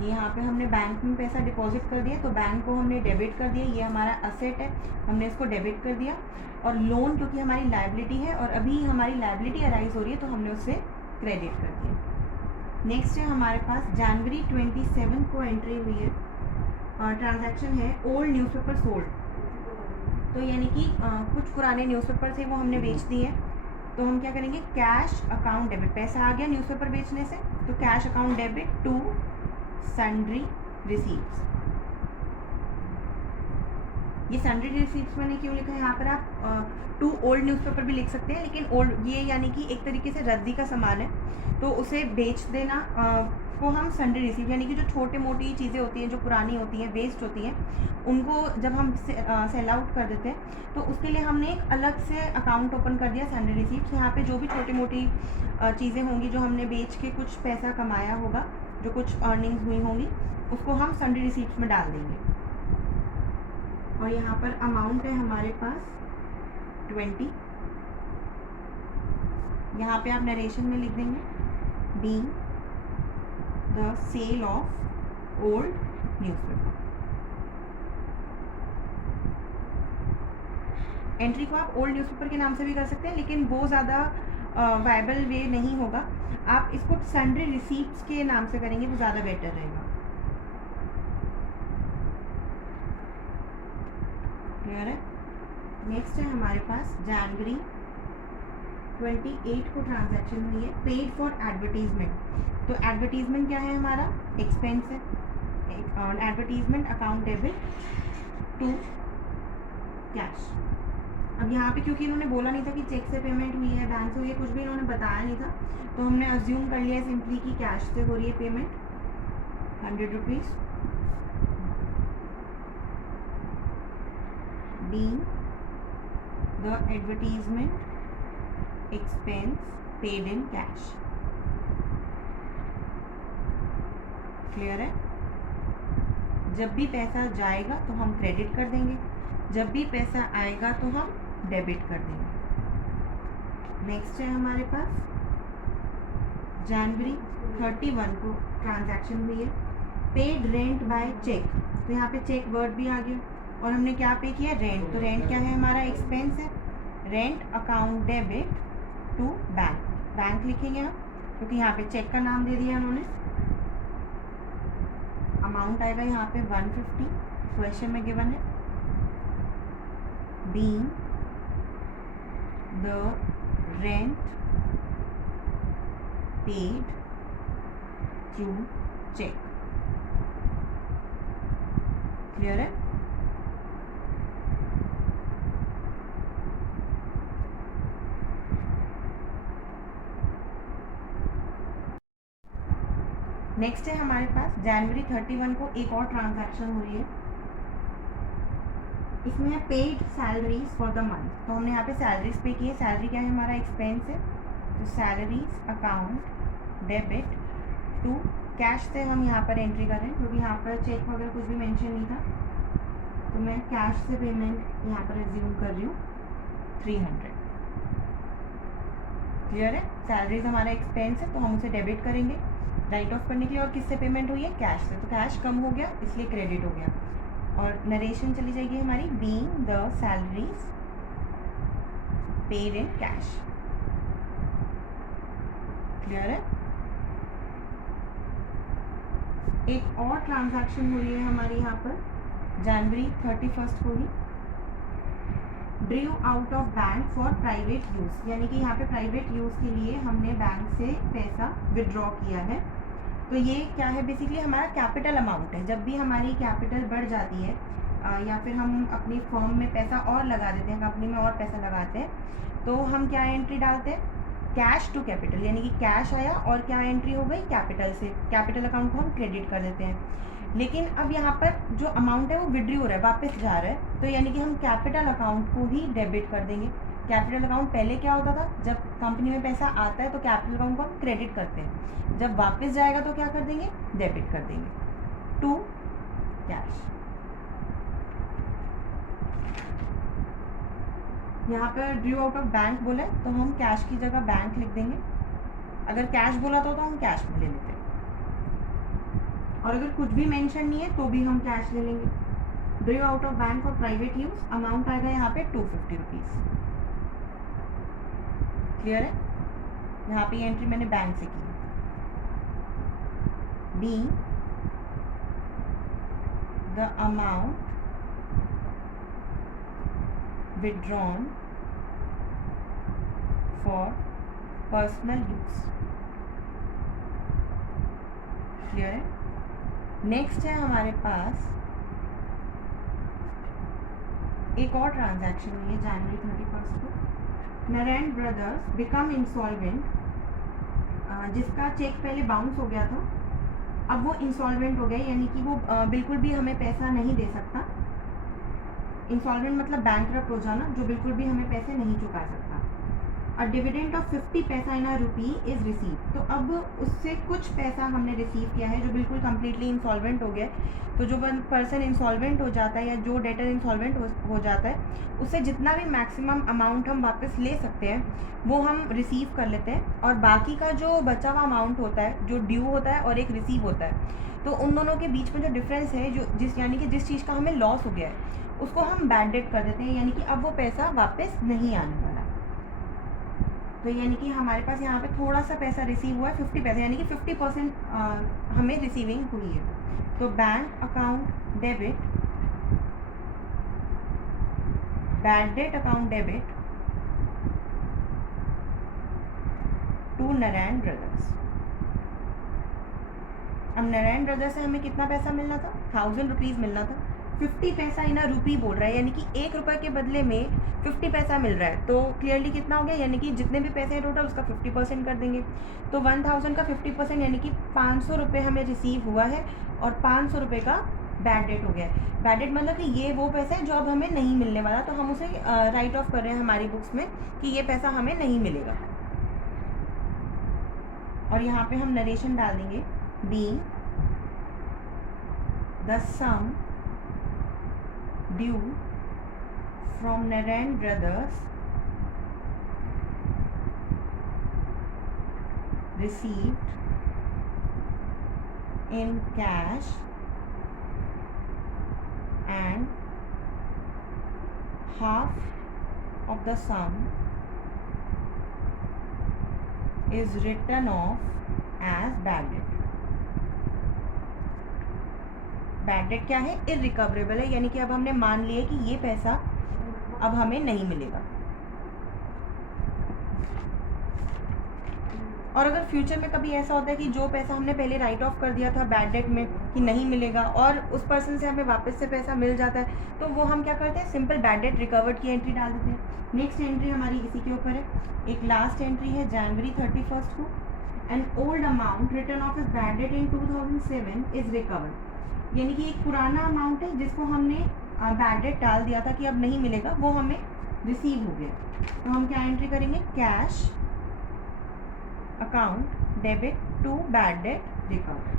ये यहाँ पे हमने बैंक में पैसा डिपॉजिट कर दिया तो बैंक को हमने डेबिट कर दिया, ये हमारा असेट है, हमने इसको डेबिट कर दिया। और लोन क्योंकि हमारी लायबिलिटी है और अभी हमारी लायबिलिटी अराइज हो रही है तो हमने उससे क्रेडिट कर दिया। नेक्स्ट है हमारे पास जनवरी 27 को एंट्री हुई है और ट्रांजैक्शन है ओल्ड न्यूज़पेपर सोल्ड। तो यानी कि कुछ पुराने न्यूज़पेपर थे वो हमने बेच दिए, तो हम क्या करेंगे कैश अकाउंट डेबिट, पैसा आ गया न्यूज़पेपर बेचने से तो cash account debit to sundry receipts. ये सन्ड्री रिसीप्ट्स मैंने क्यों लिखा है यहाँ पर, आप टू ओल्ड न्यूज़पेपर भी लिख सकते हैं, लेकिन ओल्ड ये यानी कि एक तरीके से रद्दी का सामान है, तो उसे बेच देना को हम सन्ड्री रिसीप्ट, यानी कि जो छोटी मोटी चीज़ें होती हैं जो पुरानी होती हैं, वेस्ट होती हैं, उनको जब हम सेल आउट कर देते हैं तो उसके लिए हमने एक अलग से अकाउंट ओपन कर दिया सन्ड्री रिसीप्ट। यहाँ पे जो भी छोटी मोटी चीज़ें होंगी जो हमने बेच के कुछ पैसा कमाया होगा, जो कुछ अर्निंग्स हुई होंगी, उसको हम सन्ड्री रिसीप्ट में डाल देंगे। और यहाँ पर अमाउंट है हमारे पास 20। यहाँ पे आप नरेशन में लिख देंगे being the sale of old newspaper. Entry को आप ओल्ड न्यूज़पेपर के नाम से भी कर सकते हैं, लेकिन वो ज़्यादा वायबल वे नहीं होगा। आप इसको सन्ड्री रिसीप्ट्स के नाम से करेंगे वो ज़्यादा बेटर रहेगा। क्लियर है? नेक्स्ट है हमारे पास जनवरी 28 को ट्रांजैक्शन हुई है, पेड फॉर एडवर्टीजमेंट। तो एडवर्टीजमेंट क्या है, हमारा एक्सपेंस है। Advertisement account debit to cash. अब यहाँ पे क्योंकि इन्होंने बोला नहीं था कि चेक से पेमेंट हुई है, बैंक से हुई है, कुछ भी इन्होंने बताया नहीं था, तो हमने अज्यूम कर लिया सिंपली कि कैश से हो रही है payment. 100 rupees being the advertisement expense paid in cash। Clear है? जब भी पैसा जाएगा तो हम क्रेडिट कर देंगे, जब भी पैसा आएगा तो हम डेबिट कर देंगे। नेक्स्ट है हमारे पास जनवरी 31 को ट्रांजैक्शन हुई है, पेड रेंट बाय चेक। तो यहाँ पे चेक वर्ड भी आ गया और हमने क्या पे किया, रेंट। तो रेंट क्या है, हमारा एक्सपेंस है। Rent account debit to bank. Bank लिखेंगे हम क्योंकि यहाँ पे चेक का नाम दे दिया उन्होंने। अमाउंट आएगा यहाँ पे 150, क्वेश्चन में गिवन है being the rent paid through cheque. Clear है? नेक्स्ट है हमारे पास जनवरी 31 को एक और ट्रांजैक्शन हुई है, इसमें है paid salaries for the month. तो हमने यहाँ पे सैलरीज पे की है। सैलरी क्या है, हमारा एक्सपेंस है, तो salaries account debit to cash से हम यहाँ पर एंट्री कर रहे हैं क्योंकि यहाँ पर चेक वगैरह कुछ भी मेंशन नहीं था, तो मैं कैश से पेमेंट यहाँ पर एज्यूम कर रही हूँ 300। क्लियर है? सैलरीज हमारा एक्सपेंस है तो हम उसे डेबिट करेंगे राइट ऑफ करने के लिए। और किससे पेमेंट हुई है, कैश से, तो कैश कम हो गया इसलिए क्रेडिट हो गया। और नरेशन चली जाएगी हमारी being the salaries paid in cash. Clear है? एक और ट्रांजैक्शन हुई है हमारी यहाँ पर जनवरी 31 को ही, drew out of bank for private use. यानी कि यहाँ पे प्राइवेट यूज़ के लिए हमने बैंक से पैसा विड्रॉ किया है। तो ये क्या है, बेसिकली हमारा कैपिटल अमाउंट है। जब भी हमारी कैपिटल बढ़ जाती है या फिर हम अपनी फर्म में पैसा और लगा देते हैं, कंपनी में और पैसा लगाते हैं, तो हम क्या एंट्री डालते हैं, कैश टू कैपिटल। यानी कि कैश आया और क्या एंट्री हो गई, कैपिटल से। कैपिटल अकाउंट को हम क्रेडिट कर देते हैं। लेकिन अब यहाँ पर जो अमाउंट है वो विड्रॉ हो रहा है, वापस जा रहा है, तो यानी कि हम कैपिटल अकाउंट को ही डेबिट कर देंगे। कैपिटल अकाउंट पहले क्या होता था, जब कंपनी में पैसा आता है तो कैपिटल अकाउंट को हम क्रेडिट करते हैं, जब वापस जाएगा तो क्या कर देंगे, डेबिट कर देंगे टू कैश। यहाँ पर ड्रू आउट ऑफ बैंक बोला है तो हम कैश की जगह बैंक लिख देंगे। अगर कैश बोला तो हम कैश में ले लेते हैं, और अगर कुछ भी मेंशन नहीं है तो भी हम कैश ले लेंगे। Drew out of bank for private use, amount आएगा यहाँ पे 250 रुपीज़। क्लियर है? यहाँ पे एंट्री मैंने बैंक से की है। Being the amount withdrawn for personal use। Clear है? नेक्स्ट है हमारे पास एक और ट्रांजैक्शन हुई है जनवरी 31 को। नारायण ब्रदर्स बिकम इंसॉल्वेंट, जिसका चेक पहले बाउंस हो गया था, अब वो इंसॉल्वेंट हो गया, यानी कि वो बिल्कुल भी हमें पैसा नहीं दे सकता। इंसॉल्वेंट मतलब बैंकरप्ट हो जाना, जो बिल्कुल भी हमें पैसे नहीं चुका सकता। अ डिविडेंड ऑफ 50 पैसा इन अ रुपी इज़ रिसीव, तो अब उससे कुछ पैसा हमने रिसीव किया है जो बिल्कुल कम्प्लीटली इंसॉल्वेंट हो गया है। तो जो वन पर्सन इंसॉल्वेंट हो जाता है या जो डेटर इंसॉल्वेंट हो जाता है, उससे जितना भी मैक्सिमम अमाउंट हम वापस ले सकते हैं वो हम रिसीव कर लेते हैं, और बाकी का जो बचा हुआ अमाउंट होता है, जो ड्यू होता है और एक रिसीव होता है, तो उन दोनों के बीच में जो डिफरेंस है, जो यानी कि जिस चीज़ का हमें लॉस हो गया है, उसको हम बैड डेट कर देते हैं, यानी कि अब वो पैसा वापस नहीं आने वाला। तो यानी कि हमारे पास यहाँ पे थोड़ा सा पैसा रिसीव हुआ है 50 पैसा, यानी कि 50% हमें रिसीविंग हुई है। तो bank account debit, bad debt account debit to Narayan brothers. अब नारायण ब्रदर्स से हमें कितना पैसा मिलना था? 1000 रुपीज़ मिलना था। 50 पैसा इन रुपी बोल रहा है, यानी कि 1 रुपये के बदले में 50 पैसा मिल रहा है। तो क्लियरली कितना हो गया, यानी कि जितने भी पैसे हैं टोटल उसका 50% कर देंगे। तो 1000 का 50% यानी कि 500 रुपये हमें रिसीव हुआ है, और 500 रुपये का बैड डेट हो गया है। बैड डेट मतलब कि ये वो पैसा है जो अब हमें नहीं मिलने वाला, तो हम उसे राइट ऑफ कर रहे हैं हमारी बुक्स में कि ये पैसा हमें नहीं मिलेगा। और यहाँ पे हम नरेशन डाल देंगे, being the sum due from Narayan Brothers received in cash and half of the sum is written off as bad debt। Bad debt क्या है? इररिकवरेबल है, यानी कि अब हमने मान लिया कि ये पैसा अब हमें नहीं मिलेगा। और अगर फ्यूचर में कभी ऐसा होता है कि जो पैसा हमने पहले राइट ऑफ कर दिया था बैड डेट में कि नहीं मिलेगा, और उस पर्सन से हमें वापस से पैसा मिल जाता है, तो वो हम क्या करते हैं, सिंपल बैड डेट रिकवर्ड की एंट्री डाल देते हैं। नेक्स्ट एंट्री हमारी इसी के ऊपर है। एक लास्ट एंट्री है जनवरी 31 को। An old amount return of is bad debt in 2007 is recovered, यानी कि एक पुराना अमाउंट है जिसको हमने बैड डेट डाल दिया था कि अब नहीं मिलेगा, वो हमें रिसीव हो गया। तो हम क्या एंट्री करेंगे, cash account debit to bad debt recover.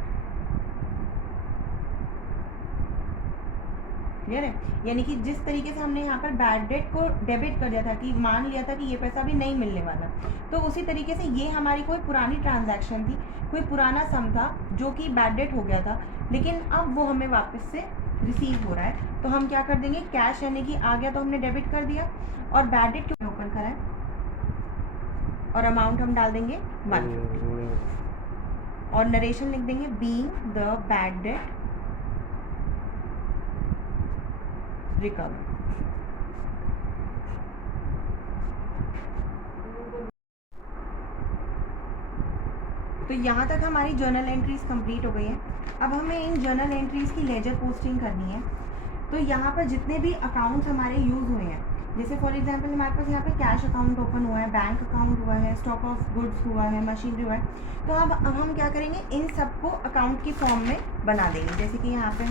Clear है? यानी कि जिस तरीके से हमने यहाँ पर बैड डेट को डेबिट कर दिया था कि मान लिया था कि ये पैसा भी नहीं मिलने वाला, तो उसी तरीके से ये हमारी कोई पुरानी ट्रांजैक्शन थी, कोई पुराना सम था जो कि बैड डेट हो गया था, लेकिन अब वो हमें वापस से रिसीव हो रहा है। तो हम क्या कर देंगे, कैश यानी कि आ गया तो हमने डेबिट कर दिया, और बैड डेट क्यों ओपन करा है, और अमाउंट हम डाल देंगे 150, और नरेशन लिख देंगे being the bad debt recover. तो यहाँ तक हमारी जर्नल एंट्रीज कंप्लीट हो गई हैं। अब हमें इन जर्नल एंट्रीज की लेजर पोस्टिंग करनी है। तो यहाँ पर जितने भी अकाउंट्स हमारे यूज़ हुए हैं, जैसे फॉर एग्जांपल हमारे पास यहाँ पे कैश अकाउंट ओपन हुआ है, बैंक अकाउंट हुआ है, स्टॉक ऑफ गुड्स हुआ है, मशीनरी हुआ है, तो अब हम क्या करेंगे, इन सबको अकाउंट की फॉर्म में बना देंगे। जैसे कि यहाँ पे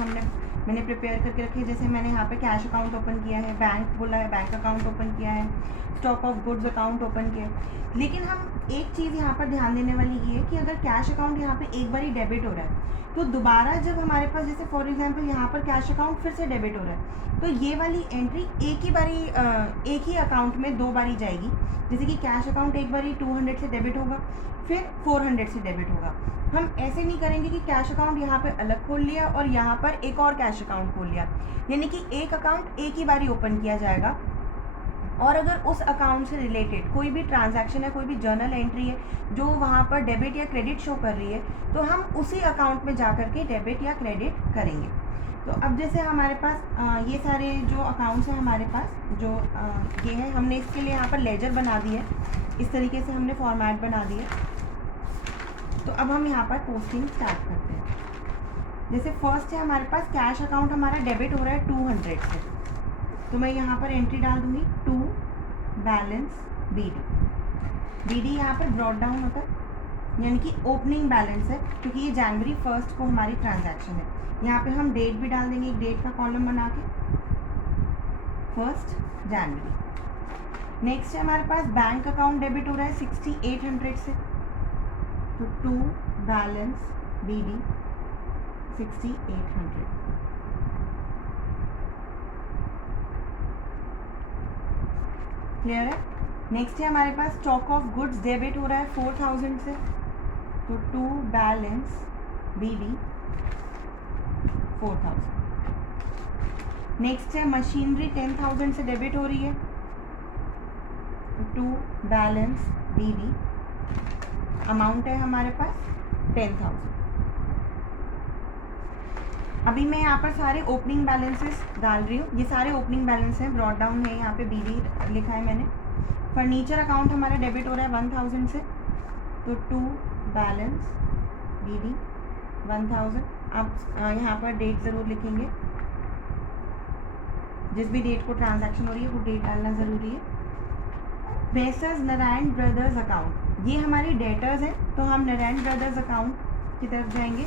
मैंने प्रिपेयर करके रखी है, जैसे मैंने यहाँ पे कैश अकाउंट ओपन किया है, बैंक बोला है, बैंक अकाउंट ओपन किया है, stock of goods account open किया है। लेकिन हम एक चीज़ यहाँ पर ध्यान देने वाली ये है कि अगर कैश अकाउंट यहाँ पे एक बार ही डेबिट हो रहा है, तो दोबारा जब हमारे पास जैसे फॉर एग्जांपल यहाँ पर कैश अकाउंट फिर से डेबिट हो रहा है, तो ये वाली एंट्री एक ही अकाउंट में 2 बारी जाएगी। जैसे कि कैश अकाउंट एक बारी 200 से डेबिट होगा, फिर 400 से डेबिट होगा। हम ऐसे नहीं करेंगे कि कैश अकाउंट यहाँ पे अलग खोल लिया और यहाँ पर एक और कैश अकाउंट खोल लिया, यानी कि एक अकाउंट एक ही बारी ओपन किया जाएगा। और अगर उस अकाउंट से रिलेटेड कोई भी ट्रांजैक्शन है, कोई भी जर्नल एंट्री है जो वहाँ पर डेबिट या क्रेडिट शो कर रही है, तो हम उसी अकाउंट में जा कर के डेबिट या क्रेडिट करेंगे। तो अब जैसे हमारे पास ये सारे जो अकाउंट्स हैं हमारे पास, जो ये है, हमने इसके लिए यहाँ पर लेजर बना दी है, इस तरीके से हमने फॉर्मेट बना दिया। तो अब हम यहाँ पर पोस्टिंग स्टार्ट करते हैं। जैसे फर्स्ट है हमारे पास कैश अकाउंट हमारा डेबिट हो रहा है 200 से, तो मैं यहाँ पर एंट्री डाल दूँगी टू बैलेंस BD। BD यहाँ पर ब्रॉट डाउन होता है, यानी कि ओपनिंग बैलेंस है, क्योंकि ये जनवरी 1 को हमारी ट्रांजैक्शन है। यहाँ पे हम डेट भी डाल देंगे, एक डेट का कॉलम बना के 1 जनवरी। नेक्स्ट है हमारे पास बैंक अकाउंट डेबिट हो रहा है 6800 से, तो टू बैलेंस BD 6800। क्लियर है। नेक्स्ट है हमारे पास स्टॉक ऑफ गुड्स डेबिट हो रहा है 4000 से, तो टू बैलेंस BD 4000। नेक्स्ट है मशीनरी 10,000 से डेबिट हो रही है, तो टू बैलेंस BD अमाउंट है हमारे पास 10,000। अभी मैं यहाँ पर सारे ओपनिंग बैलेंसेस डाल रही हूँ, ये सारे ओपनिंग बैलेंस हैं, ब्रॉट डाउन है, यहाँ पे BD लिखा है मैंने। फर्नीचर अकाउंट हमारा डेबिट हो रहा है 1000 से, तो टू बैलेंस BD 1000। आप यहाँ पर डेट ज़रूर लिखेंगे, जिस भी डेट को ट्रांजैक्शन हो रही है वो डेट डालना ज़रूरी है। मेसर्स नारायण ब्रदर्स अकाउंट, ये हमारी डेटर्स हैं, तो हम नारायण ब्रदर्स अकाउंट की तरफ जाएंगे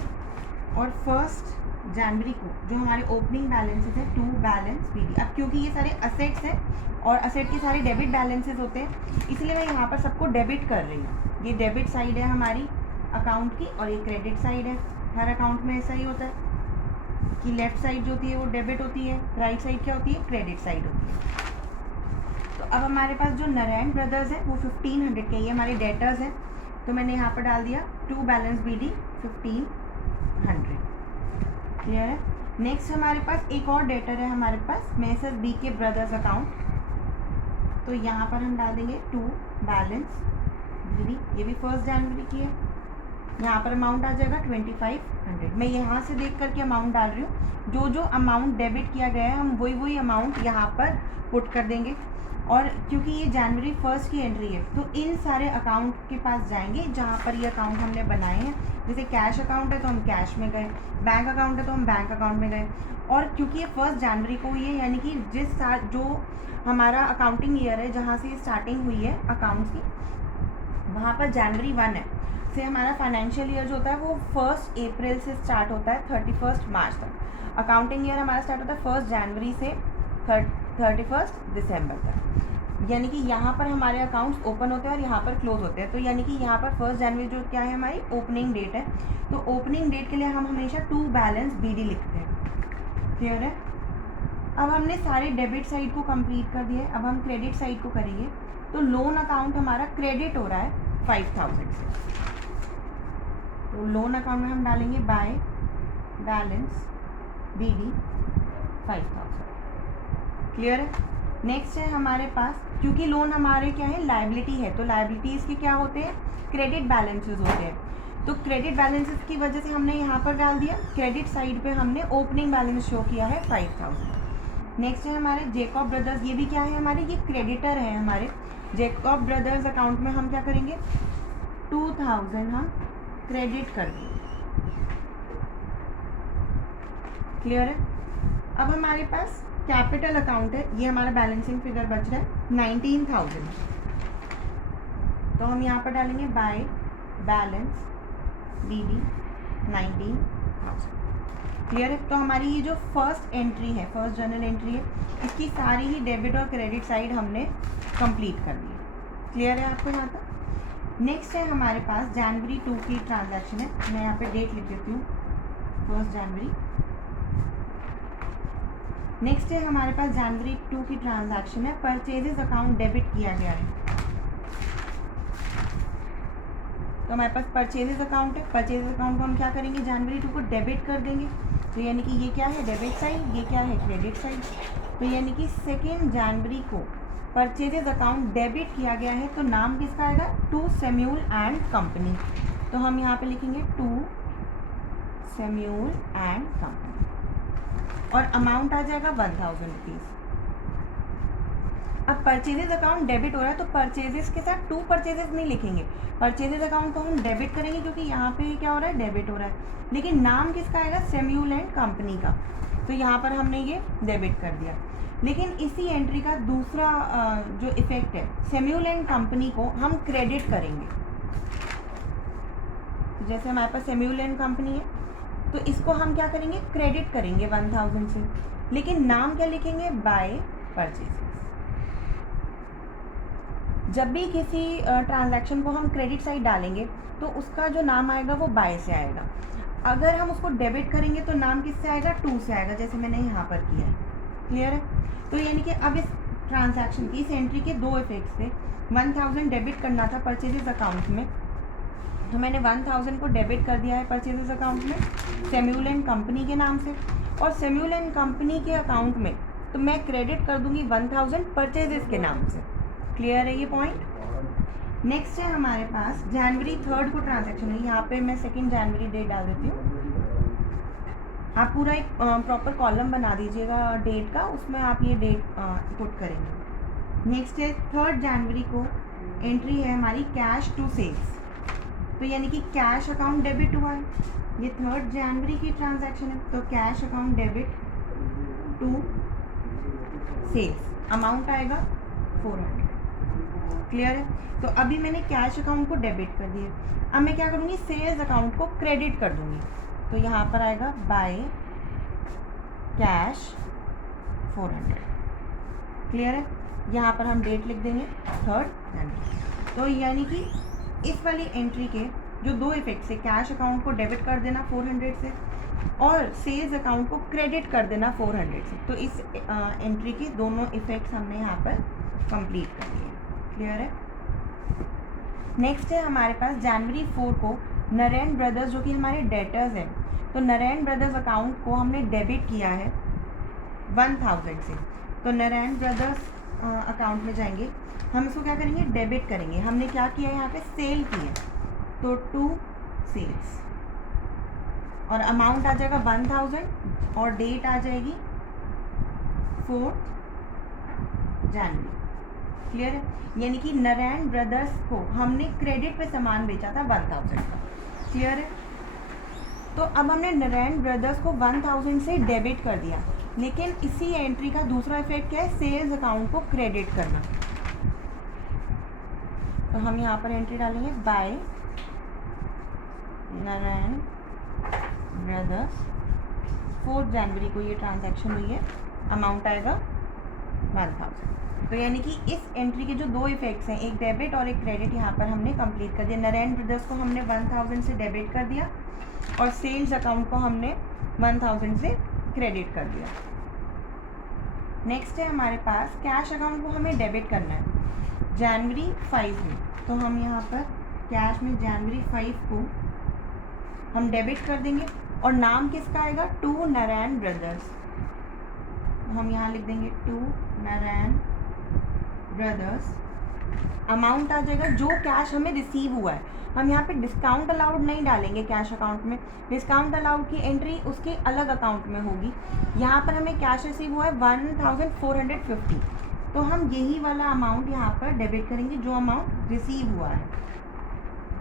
और 1 जनवरी को जो हमारे ओपनिंग बैलेंसेस है टू बैलेंस BD। अब क्योंकि ये सारे असेट्स हैं और असेट के सारे डेबिट बैलेंसेस होते हैं, इसलिए मैं यहाँ पर सबको डेबिट कर रही हूँ। ये डेबिट साइड है हमारी अकाउंट की और ये क्रेडिट साइड है। हर अकाउंट में ऐसा ही होता है कि लेफ्ट साइड जो होती है वो डेबिट होती है, राइट साइड क्या होती है, क्रेडिट साइड होती है। तो अब हमारे पास जो नारायण ब्रदर्स है वो 1500 के, ये हमारे डेटर्स हैं, तो मैंने यहाँ पर डाल दिया टू बैलेंस BD 1500। क्लियर है। नेक्स्ट हमारे पास एक और डेटर है हमारे पास मेसर्स BK ब्रदर्स अकाउंट, तो यहाँ पर हम डाल देंगे टू बैलेंस BD, ये भी 1 जनवरी की है। यहाँ पर अमाउंट आ जाएगा 2500। मैं यहाँ से देख करके अमाउंट डाल रही हूँ, जो जो अमाउंट डेबिट किया गया है हम वही अमाउंट यहाँ पर पुट कर देंगे। और क्योंकि ये जनवरी 1 की एंट्री है, तो इन सारे अकाउंट के पास जाएंगे जहाँ पर ये अकाउंट हमने बनाए हैं। जैसे कैश अकाउंट है तो हम कैश में गए, बैंक अकाउंट है तो हम बैंक अकाउंट में गए। और क्योंकि ये 1 जनवरी को हुई है, यानी कि जिस साल जो हमारा अकाउंटिंग ईयर है जहाँ से स्टार्टिंग हुई है अकाउंट्स की, वहाँ पर जनवरी 1 है से हमारा फाइनेंशियल ईयर जो होता है वो 1 अप्रैल से स्टार्ट होता है 31 मार्च तक। अकाउंटिंग ईयर हमारा स्टार्ट होता है 1 जनवरी से 31 दिसंबर तक, यानी कि यहाँ पर हमारे अकाउंट्स ओपन होते हैं और यहाँ पर क्लोज होते हैं। तो यानी कि यहाँ पर 1 जनवरी जो क्या है हमारी ओपनिंग डेट है, तो ओपनिंग डेट के लिए हम हमेशा टू बैलेंस BD लिखते हैं। क्लियर है। अब हमने सारे डेबिट साइड को कंप्लीट कर दिया है, अब हम क्रेडिट साइड को करेंगे। तो लोन अकाउंट हमारा क्रेडिट हो रहा है 5000 से, तो लोन अकाउंट में हम डालेंगे बाय बैलेंस BD 5000। क्लियर है। नेक्स्ट है हमारे पास, क्योंकि लोन हमारे क्या है लायबिलिटी है, तो लायबिलिटीज़ के क्या होते हैं, क्रेडिट बैलेंसेस होते हैं। तो क्रेडिट बैलेंसेस की वजह से हमने यहाँ पर डाल दिया, क्रेडिट साइड पे हमने ओपनिंग बैलेंस शो किया है 5000। नेक्स्ट है हमारे जेकॉब ब्रदर्स, ये भी क्या है हमारे, ये क्रेडिटर है हमारे। जेकॉब ब्रदर्स अकाउंट में हम क्या करेंगे, 2000 हम क्रेडिट कर देंगे। क्लियर है। अब हमारे पास कैपिटल अकाउंट है, ये हमारा बैलेंसिंग फिगर बच रहा है 19,000, तो हम यहाँ पर डालेंगे बाय बैलेंस BD 19,000। क्लियर है। तो हमारी ये जो फर्स्ट एंट्री है, फर्स्ट जर्नल एंट्री है, इसकी सारी ही डेबिट और क्रेडिट साइड हमने कंप्लीट कर दी। क्लियर है आपको यहाँ तक। नेक्स्ट है हमारे पास जनवरी 2 की ट्रांजैक्शन है, मैं यहाँ पे डेट लिख देती हूँ 1 जनवरी। नेक्स्ट है हमारे पास जनवरी 2 की ट्रांजैक्शन है, परचेजेस अकाउंट डेबिट किया गया है, तो हमारे पास परचेजेस अकाउंट है। परचेजेस अकाउंट को हम क्या करेंगे, जनवरी 2 को डेबिट कर देंगे, तो यानी कि ये क्या है डेबिट साइड, ये क्या है क्रेडिट साइड। तो यानी कि 2 जनवरी को परचेजेस अकाउंट डेबिट किया गया है, तो नाम किसका आएगा, टू सैम्यूल एंड कंपनी। तो हम यहाँ पे लिखेंगे टू सैम्यूल एंड कंपनी, और अमाउंट आ जाएगा 1000 रुपीज़। अब परचेजेस अकाउंट डेबिट हो रहा है, तो परचेजेस के साथ 2 परचेजेस नहीं लिखेंगे, परचेजेस अकाउंट को हम डेबिट करेंगे क्योंकि यहाँ पे क्या हो रहा है डेबिट हो रहा है, लेकिन नाम किसका आएगा, सैम्यूल एंड कंपनी का। तो यहाँ पर हमने ये डेबिट कर दिया। लेकिन इसी एंट्री का दूसरा जो इफेक्ट है, सैम्यूल एंड कंपनी को हम क्रेडिट करेंगे। तो जैसे हमारे पास सैम्यूल एंड कंपनी है, तो इसको हम क्या करेंगे, क्रेडिट करेंगे 1000 से। लेकिन नाम क्या लिखेंगे, बाय परचेजेस। जब भी किसी ट्रांजैक्शन को हम क्रेडिट साइड डालेंगे तो उसका जो नाम आएगा वो बाय से आएगा। अगर हम उसको डेबिट करेंगे तो नाम किससे आएगा, टू से आएगा, जैसे मैंने यहाँ पर किया है। क्लियर है? तो यानी कि अब इस ट्रांजैक्शन की, इस एंट्री के दो इफेक्ट्स थे। 1000 डेबिट करना था परचेजेस अकाउंट में, तो मैंने 1000 को डेबिट कर दिया है परचेजेस अकाउंट में सैम्यूल एंड कंपनी के नाम से, और सैम्यूल एंड कंपनी के अकाउंट में तो मैं क्रेडिट कर दूंगी 1000 परचेजेस के नाम से। क्लियर है ये पॉइंट? नेक्स्ट है हमारे पास जनवरी 3 को ट्रांजैक्शन है। यहाँ पे मैं 2 जनवरी डेट डाल देती हूँ। आप पूरा एक प्रॉपर कॉलम बना दीजिएगा डेट का, उसमें आप ये डेट पुट करेंगे। नेक्स्ट है 3 जनवरी को एंट्री है हमारी कैश टू सेल्स, तो यानी कि कैश अकाउंट डेबिट हुआ है। ये 3 जनवरी की ट्रांजैक्शन है, तो cash account debit to sales, amount आएगा 400। क्लियर है? तो अभी मैंने कैश अकाउंट को डेबिट कर दिया। अब मैं क्या करूँगी, सेल्स अकाउंट को क्रेडिट कर दूँगी। तो यहाँ पर आएगा बाय कैश 400। क्लियर है? यहाँ पर हम डेट लिख देंगे 3 जनवरी। तो यानी कि इस वाली एंट्री के जो दो इफेक्ट्स है, कैश अकाउंट को डेबिट कर देना 400 से और सेल्स अकाउंट को क्रेडिट कर देना 400 से, तो इस एंट्री के दोनों इफेक्ट्स हमने यहाँ पर कंप्लीट कर दिए। क्लियर है? नेक्स्ट है हमारे पास जनवरी 4 को नारायण ब्रदर्स, जो कि हमारे डेटर्स हैं, तो नारायण ब्रदर्स अकाउंट को हमने डेबिट किया है 1000 से। तो नारायण ब्रदर्स अकाउंट में जाएंगे, हम इसको क्या करेंगे, डेबिट करेंगे। हमने क्या किया है, यहाँ पे सेल की है, तो टू सेल्स, और अमाउंट आ जाएगा 1000 और डेट आ जाएगी 4 जनवरी। क्लियर है? यानी कि नारायण ब्रदर्स को हमने क्रेडिट पे सामान बेचा था 1000 का। क्लियर है? तो अब हमने नारायण ब्रदर्स को 1000 से डेबिट कर दिया, लेकिन इसी एंट्री का दूसरा इफेक्ट क्या है, सेल्स अकाउंट को क्रेडिट करना। तो हम यहाँ पर एंट्री डालेंगे बाय नारायण ब्रदर्स, 4 जनवरी को ये ट्रांजैक्शन हुई है, अमाउंट आएगा 1000। तो यानी कि इस एंट्री के जो दो इफेक्ट्स हैं, एक डेबिट और एक क्रेडिट, यहाँ पर हमने कंप्लीट कर दिया। नारायण ब्रदर्स को हमने 1000 से डेबिट कर दिया और सेल्स अकाउंट को हमने 1000 से क्रेडिट कर दिया। नेक्स्ट है हमारे पास कैश अकाउंट को हमें डेबिट करना है जनवरी 5 में, तो हम यहाँ पर कैश में जनवरी 5 को हम डेबिट कर देंगे और नाम किसका आएगा, टू नारायण ब्रदर्स। हम यहाँ लिख देंगे टू नारायण ब्रदर्स। अमाउंट आ जाएगा जो कैश हमें रिसीव हुआ है। हम यहाँ पे डिस्काउंट अलाउड नहीं डालेंगे कैश अकाउंट में, डिस्काउंट अलाउड की एंट्री उसके अलग अकाउंट में होगी। यहाँ पर हमें कैश रिसीव हुआ है 1450, तो हम यही वाला अमाउंट यहाँ पर डेबिट करेंगे जो अमाउंट रिसीव हुआ है।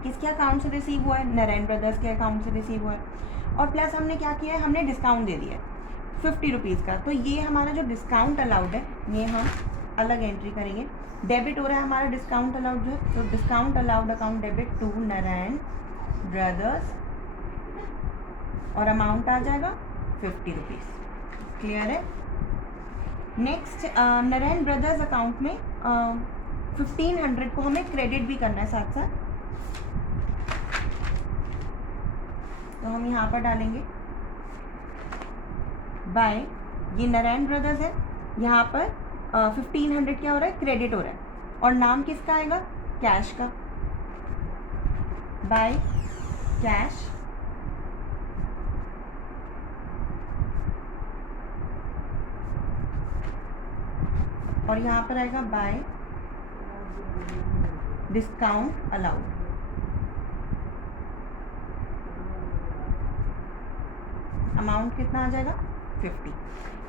किसके अकाउंट से रिसीव हुआ है, नारायण ब्रदर्स के अकाउंट से रिसीव हुआ है। और प्लस हमने क्या किया है, हमने डिस्काउंट दे दिया है 50 रुपीज़ का। तो ये हमारा जो डिस्काउंट अलाउड है ये हम अलग एंट्री करेंगे। डेबिट हो रहा है हमारा डिस्काउंट अलाउड जो है, तो discount allowed account debit to Narayan brothers और अमाउंट आ जाएगा 50 रुपीज़। क्लियर है? नेक्स्ट नारायण ब्रदर्स अकाउंट में 1500 को हमें क्रेडिट भी करना है साथ साथ, तो हम यहाँ पर डालेंगे बाय, ये नारायण ब्रदर्स है, यहाँ पर 1500 क्या हो रहा है, क्रेडिट हो रहा है, और नाम किसका आएगा, कैश का, बाय कैश। और यहाँ पर आएगा बाय डिस्काउंट अलाउड। अमाउंट कितना आ जाएगा 50।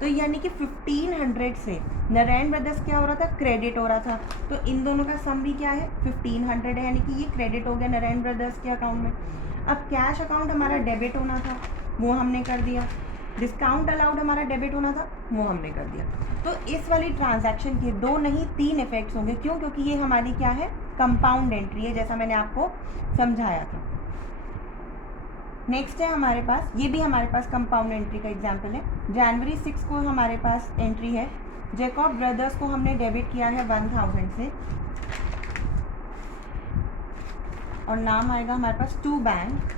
तो यानी कि 1500 से नारायण ब्रदर्स क्या हो रहा था, क्रेडिट हो रहा था, तो इन दोनों का सम भी क्या है 1500 है, यानी कि ये क्रेडिट हो गया नारायण ब्रदर्स के अकाउंट में। अब कैश अकाउंट हमारा डेबिट होना था, वो हमने कर दिया। डिस्काउंट अलाउड हमारा डेबिट होना था, वो हमने कर दिया। तो इस वाली ट्रांजैक्शन के 2 नहीं 3 इफेक्ट्स होंगे। क्यों? क्योंकि ये हमारी क्या है, कंपाउंड एंट्री है, जैसा मैंने आपको समझाया था। नेक्स्ट है हमारे पास, ये भी हमारे पास कंपाउंड एंट्री का एग्जाम्पल है। जनवरी 6 को हमारे पास एंट्री है, जैकब ब्रदर्स को हमने डेबिट किया है 1000 से, और नाम आएगा हमारे पास टू बैंक,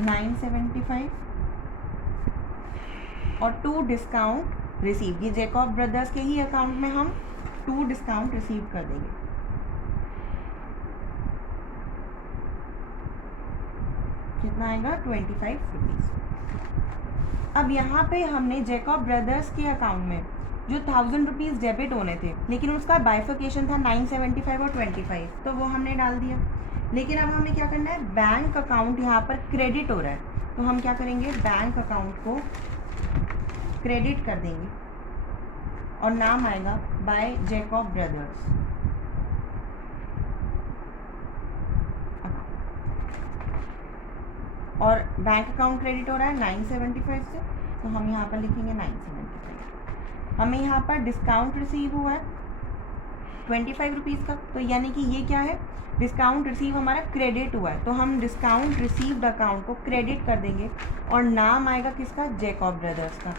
$975 और 2 डिस्काउंट रिसीव। ये जैकब ब्रदर्स के ही अकाउंट में हम 2 डिस्काउंट रिसीव कर देंगे। कितना आएगा? 25 रुपीज़। अब यहाँ पे हमने जैकब ब्रदर्स के अकाउंट में जो 1000 रुपीज़ डेबिट होने थे, लेकिन उसका बाइफिकेशन था 975 और 25, तो वो हमने डाल दिया। लेकिन अब हमें क्या करना है, बैंक अकाउंट यहाँ पर क्रेडिट हो रहा है, तो हम क्या करेंगे, बैंक अकाउंट को क्रेडिट कर देंगे और नाम आएगा बाय जैकब ब्रदर्स। और बैंक अकाउंट क्रेडिट हो रहा है 975 से, तो हम यहाँ पर लिखेंगे 975। हमें यहाँ पर डिस्काउंट रिसीव हुआ है 25 रुपीज़ का, तो यानी कि ये क्या है, डिस्काउंट रिसीव हमारा क्रेडिट हुआ है, तो हम डिस्काउंट रिसीव्ड अकाउंट को क्रेडिट कर देंगे और नाम आएगा किसका, जैकब ब्रदर्स का।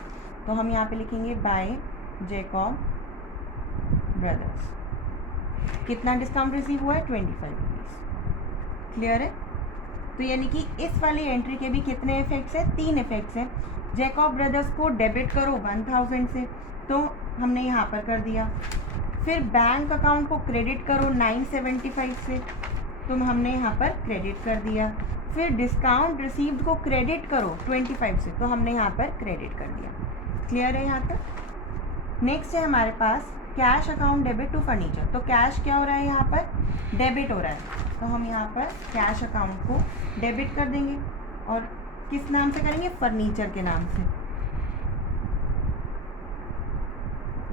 तो हम यहाँ पे लिखेंगे बाय जैकब ब्रदर्स। कितना डिस्काउंट रिसीव हुआ है, 25 रुपीज़। क्लियर है? तो यानी कि इस वाली एंट्री के भी कितने इफेक्ट्स हैं, 3 इफेक्ट्स हैं। जैकब ब्रदर्स को डेबिट करो 1000 से, तो हमने यहाँ पर कर दिया। फिर बैंक अकाउंट को क्रेडिट करो 975 से, तो हमने यहाँ पर क्रेडिट कर दिया। फिर डिस्काउंट रिसीव्ड को क्रेडिट करो 25 से, तो हमने यहाँ पर क्रेडिट कर दिया। क्लियर है यहाँ तक? नेक्स्ट है हमारे पास cash account debit to furniture. तो कैश क्या हो रहा है, यहाँ पर डेबिट हो रहा है, तो हम यहाँ पर कैश अकाउंट को डेबिट कर देंगे और किस नाम से करेंगे, फर्नीचर के नाम से।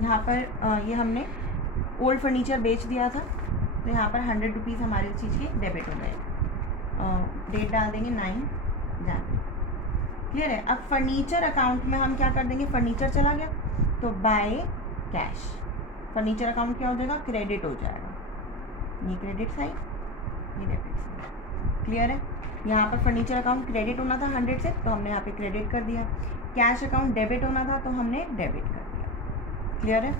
यहाँ पर ये हमने ओल्ड फर्नीचर बेच दिया था, तो यहाँ पर 100 रुपीज़ हमारे उस चीज़ के डेबिट हो गए। डेट डाल देंगे 9 जनवरी। क्लियर है? अब फर्नीचर अकाउंट में हम क्या कर देंगे, फर्नीचर चला गया, तो बाय कैश फर्नीचर अकाउंट क्या हो जाएगा, क्रेडिट हो जाएगा। ये क्रेडिट साइड, ये डेबिट साइड। क्लियर है? यहाँ पर फर्नीचर अकाउंट क्रेडिट होना था 100 से, तो हमने यहाँ पे क्रेडिट कर दिया। कैश अकाउंट डेबिट होना था, तो हमने डेबिट कर दिया। क्लियर है?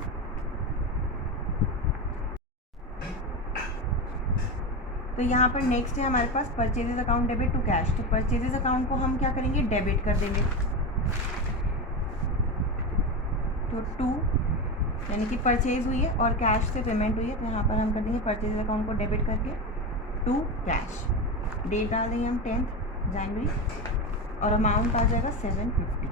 तो यहाँ पर नेक्स्ट है हमारे पास purchases account debit to cash. तो परचेजेस अकाउंट को हम क्या करेंगे, डेबिट कर देंगे। तो 2 यानी कि परचेज हुई है और कैश से पेमेंट हुई है, तो यहाँ पर हम कर देंगे परचेज अकाउंट को डेबिट करके टू कैश। डेट डाल देंगे हम 10 जनवरी और अमाउंट आ जाएगा 750।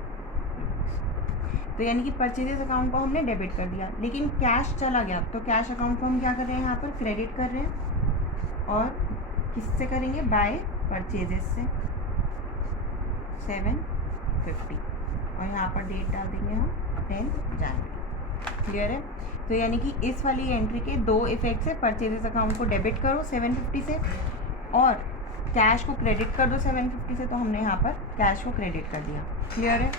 तो यानी कि परचेजेस अकाउंट को हमने डेबिट कर दिया, लेकिन कैश चला गया, तो कैश अकाउंट को हम क्या कर रहे हैं, यहाँ पर क्रेडिट कर रहे हैं और किससे करेंगे, बाय परचेजेस से 750 और यहाँ पर डेट डाल देंगे हम 10 जनवरी। क्लियर है? तो यानी कि इस वाली एंट्री के 2 इफेक्ट्स है, परचेजेस अकाउंट को डेबिट करो 750 से और कैश को क्रेडिट कर दो 750 से, तो हमने यहाँ पर कैश को क्रेडिट कर दिया। क्लियर है?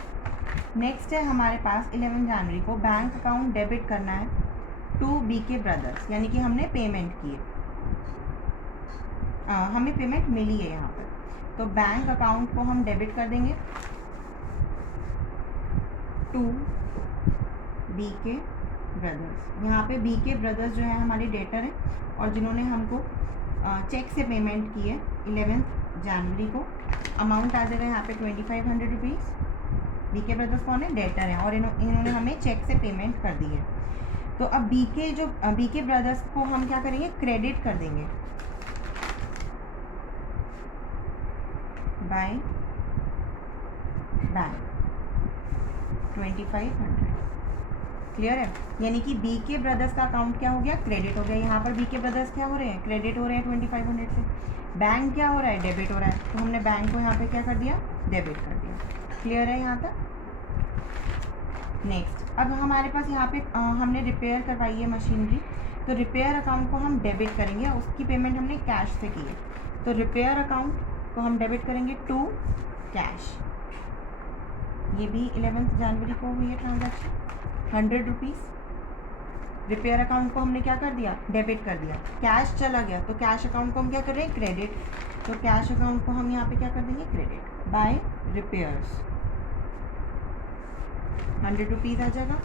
नेक्स्ट है हमारे पास 11 जनवरी को बैंक अकाउंट डेबिट करना है टू बीके ब्रदर्स, यानी कि हमने पेमेंट की है, हमें पेमेंट मिली है यहाँ पर, तो बैंक अकाउंट को हम डेबिट कर देंगे टू बीके ब्रदर्स। यहाँ पे बीके ब्रदर्स जो है हमारे डेटर हैं और जिन्होंने हमको चेक से पेमेंट की है 11 जनवरी को। अमाउंट आ जाएगा यहाँ पे 2500 रुपीज़। बीके ब्रदर्स कौन है, डेटर हैं और इन्होंने हमें चेक से पेमेंट कर दी है। तो अब बीके ब्रदर्स को हम क्या करेंगे, क्रेडिट कर देंगे बाय बैंक 2500। क्लियर है? यानी कि बीके ब्रदर्स का अकाउंट क्या हो गया, क्रेडिट हो गया। यहाँ पर बीके ब्रदर्स क्या हो रहे हैं, क्रेडिट हो रहे हैं 2500 से। बैंक क्या हो रहा है, डेबिट हो रहा है, तो हमने बैंक को यहाँ पे क्या कर दिया, डेबिट कर दिया। क्लियर है यहाँ तक? नेक्स्ट, अब हमारे पास यहाँ पे हमने रिपेयर करवाई है मशीनरी, तो रिपेयर अकाउंट को हम डेबिट करेंगे, उसकी पेमेंट हमने कैश से की है, तो रिपेयर अकाउंट को हम डेबिट करेंगे टू कैश। ये भी 11 जनवरी को हुई है ट्रांजैक्शन, 100 रुपीज़। रिपेयर अकाउंट को हमने क्या कर दिया, डेबिट कर दिया। कैश चला गया तो कैश अकाउंट को हम क्या कर रहे हैं, क्रेडिट। तो कैश अकाउंट को हम यहाँ पे क्या कर देंगे, क्रेडिट बाय रिपेयर्स, 100 रुपीज़ आ जाएगा।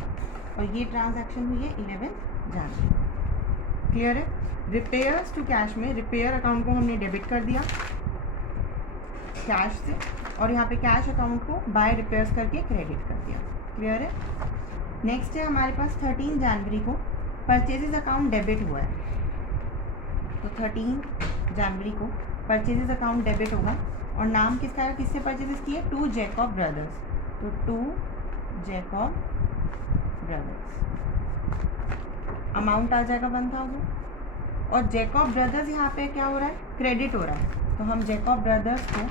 और ये ट्रांजैक्शन हुई है 11 जनवरी। क्लियर है। रिपेयर्स टू कैश में रिपेयर अकाउंट को हमने डेबिट कर दिया कैश से, और यहाँ पे कैश अकाउंट को बाय रिपेयर्स करके क्रेडिट कर दिया। क्लियर है। नेक्स्ट है हमारे पास 13 जनवरी को परचेजेस अकाउंट डेबिट हुआ है। तो 13 जनवरी को परचेजेस अकाउंट डेबिट होगा, और नाम किसका है, किससे परचेजेस किए, टू जैकब ब्रदर्स। तो टू जैकब ब्रदर्स, अमाउंट आ जाएगा 1000। और जैकब ब्रदर्स यहाँ पे क्या हो रहा है, क्रेडिट हो रहा है। तो हम जैकब ब्रदर्स को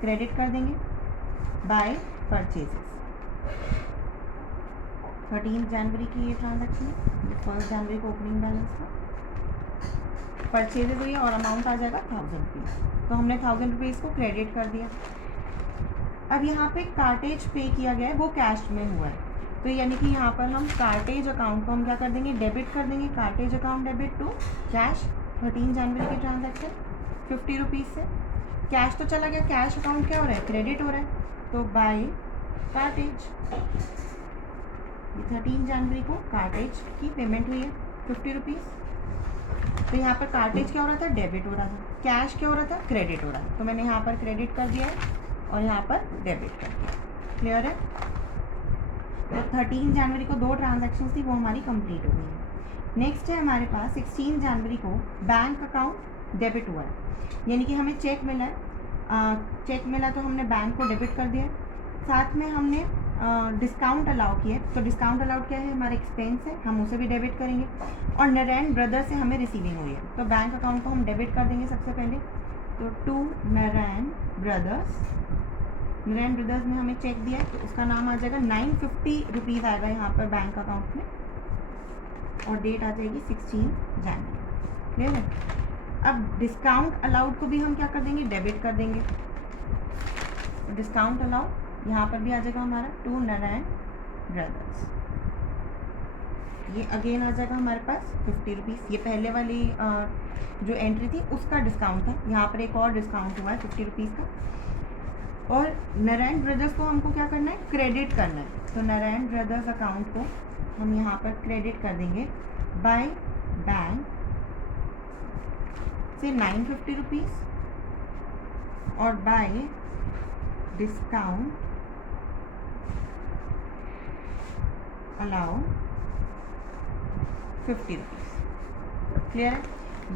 क्रेडिट कर देंगे बाय परचेजेस। 13 जनवरी की ये ट्रांजैक्शन है, 1 जनवरी को ओपनिंग बैलेंस था, परचेजेस हुई है और अमाउंट आ जाएगा 1000 रुपीज़। तो हमने 1000 रुपीज़ को क्रेडिट कर दिया। अब यहाँ पे कार्टेज पे किया गया है, वो कैश में हुआ है। तो यानी कि यहाँ पर हम कार्टेज अकाउंट को हम क्या कर देंगे, डेबिट कर देंगे। Cartage account debit to cash, 13 जनवरी की ट्रांजैक्शन 50 रुपीज़ से। कैश तो चला गया, कैश अकाउंट क्या हो रहा है, क्रेडिट हो रहा है। तो बाय कार्टेज, ये 13 जनवरी को कार्टेज की पेमेंट हुई है 50 रुपीज़। तो यहाँ पर कार्टेज क्या हो रहा था, डेबिट हो रहा था। कैश क्या हो रहा था, क्रेडिट हो रहा है। तो मैंने यहाँ पर क्रेडिट कर दिया है और यहाँ पर डेबिट कर दिया। क्लियर है। तो 13 जनवरी को 2 ट्रांजैक्शंस थी, वो हमारी कंप्लीट हो गई है। नेक्स्ट है हमारे पास 16 जनवरी को बैंक अकाउंट डेबिट हुआ है, यानी कि हमें चेक मिला है। चेक मिला तो हमने बैंक को डेबिट कर दिया। साथ में हमने डिस्काउंट अलाउ किया, तो डिस्काउंट अलाउड क्या है, हमारा एक्सपेंस है, हम उसे भी डेबिट करेंगे। और नारायण ब्रदर्स से हमें रिसीविंग हुई है, तो बैंक अकाउंट को हम डेबिट कर देंगे सबसे पहले। तो to Narayan brothers, Narayan brothers ने हमें चेक दिया है, तो उसका नाम आ जाएगा 950 रुपीज़ आएगा यहाँ पर बैंक अकाउंट में, और डेट आ जाएगी 16 जनवरी। क्लियर है। अब डिस्काउंट अलाउड को भी हम क्या कर देंगे, डेबिट कर देंगे। डिस्काउंट अलाउड यहाँ पर भी आ जाएगा हमारा टू नारायण ब्रदर्स, ये अगेन आ जाएगा हमारे पास 50 रुपीज़। ये पहले वाली जो एंट्री थी उसका डिस्काउंट था, यहाँ पर एक और डिस्काउंट हुआ है 50 रुपीज़ का। और नारायण ब्रदर्स को हमको क्या करना है, क्रेडिट करना है। तो नारायण ब्रदर्स अकाउंट को हम यहाँ पर क्रेडिट कर देंगे बाय बैंक से 950 रुपीज़, और bye discount allow 50 rupees. Clear है।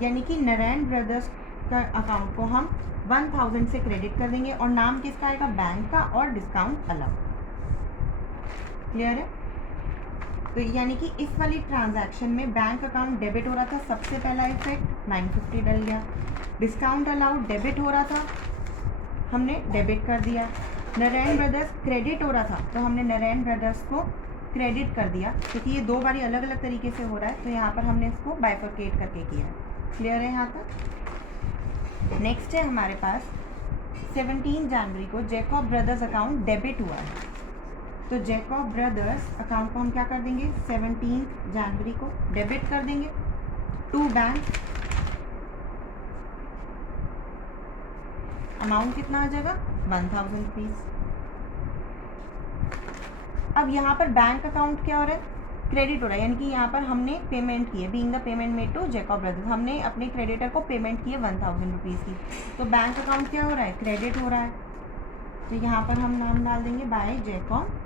यानी कि नारायण ब्रदर्स का अकाउंट को हम 1000 से क्रेडिट कर देंगे, और नाम किसका आएगा, बैंक का, और डिस्काउंट अलाउ। क्लियर है। तो यानी कि इस वाली ट्रांजैक्शन में बैंक अकाउंट डेबिट हो रहा था, सबसे पहला इफेक्ट 950 डल गया। डिस्काउंट अलाउड डेबिट हो रहा था, हमने डेबिट कर दिया। नारायण ब्रदर्स क्रेडिट हो रहा था, तो हमने नारायण ब्रदर्स को क्रेडिट कर दिया, क्योंकि ये 2 बारी अलग अलग तरीके से हो रहा है, तो यहाँ पर हमने इसको बाइफरकेट करके किया है। क्लियर है यहाँ तक। नेक्स्ट है हमारे पास 17 जनवरी को जैकब ब्रदर्स अकाउंट डेबिट हुआ है। तो जैकब ब्रदर्स अकाउंट को हम क्या कर देंगे, 17 जनवरी को डेबिट कर देंगे टू बैंक। अमाउंट कितना आ जाएगा, 1000 रुपीज़। अब यहाँ पर बैंक अकाउंट क्या हो रहा है, क्रेडिट हो रहा है, यानी कि यहाँ पर हमने पेमेंट की है, being the payment made to Jacob brothers, हमने अपने क्रेडिटर को पेमेंट की है 1000 रुपीज़ की। तो बैंक अकाउंट क्या हो रहा है, क्रेडिट हो रहा है। तो यहाँ पर हम नाम डाल देंगे बाय जैकब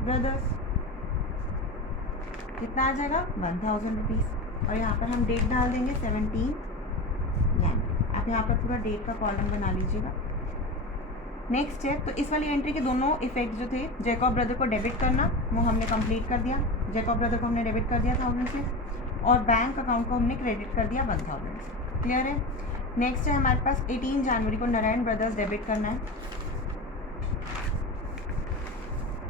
ब्रदर्स, कितना आ जाएगा, 1000 रुपीज़। और यहाँ पर हम डेट डाल देंगे 17 जनवरी। आप यहाँ पर पूरा डेट का कॉलम बना लीजिएगा। नेक्स्ट है, तो इस वाली एंट्री के दोनों इफेक्ट जो थे, जैकब ब्रदर को डेबिट करना, वो हमने कंप्लीट कर दिया। जैकब ब्रदर को हमने डेबिट कर दिया 1000 से, और बैंक अकाउंट को हमने क्रेडिट कर दिया 1000 से। क्लियर है। नेक्स्ट है हमारे पास 18 जनवरी को नारायण ब्रदर्स डेबिट करना है।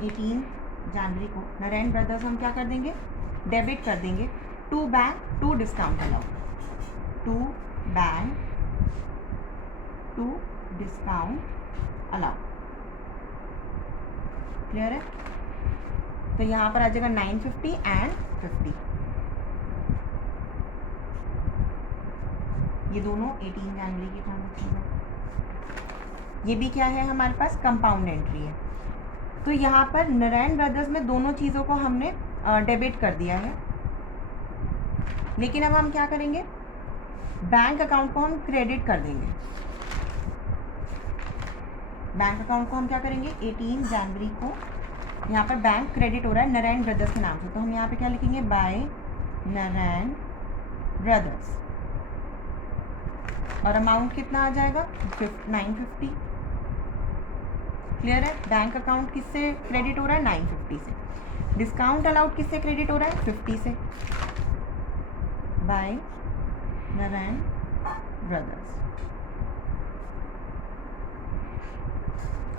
18 जनवरी को नारायण ब्रदर्स हम क्या कर देंगे, डेबिट कर देंगे to bank to discount allow. To bank to discount allow. Clear है? तो यहाँ पर आ जाएगा 950 एंड 50। ये दोनों 18 जनवरी की ट्रांजेक्शन है। ये भी क्या है हमारे पास कंपाउंड एंट्री है। तो यहाँ पर नारायण ब्रदर्स में दोनों चीज़ों को हमने डेबिट कर दिया है, लेकिन अब हम क्या करेंगे, बैंक अकाउंट को हम क्रेडिट कर देंगे। बैंक अकाउंट को हम क्या करेंगे, 18 जनवरी को यहाँ पर बैंक क्रेडिट हो रहा है नारायण ब्रदर्स के नाम से, तो हम यहाँ पे क्या लिखेंगे, बाय नारायण ब्रदर्स, और अमाउंट कितना आ जाएगा, 950। क्लियर है? बैंक अकाउंट किससे क्रेडिट हो रहा है, 950 से। डिस्काउंट अलाउड किससे क्रेडिट हो रहा है, 50 से, बाय नारायण ब्रदर्स।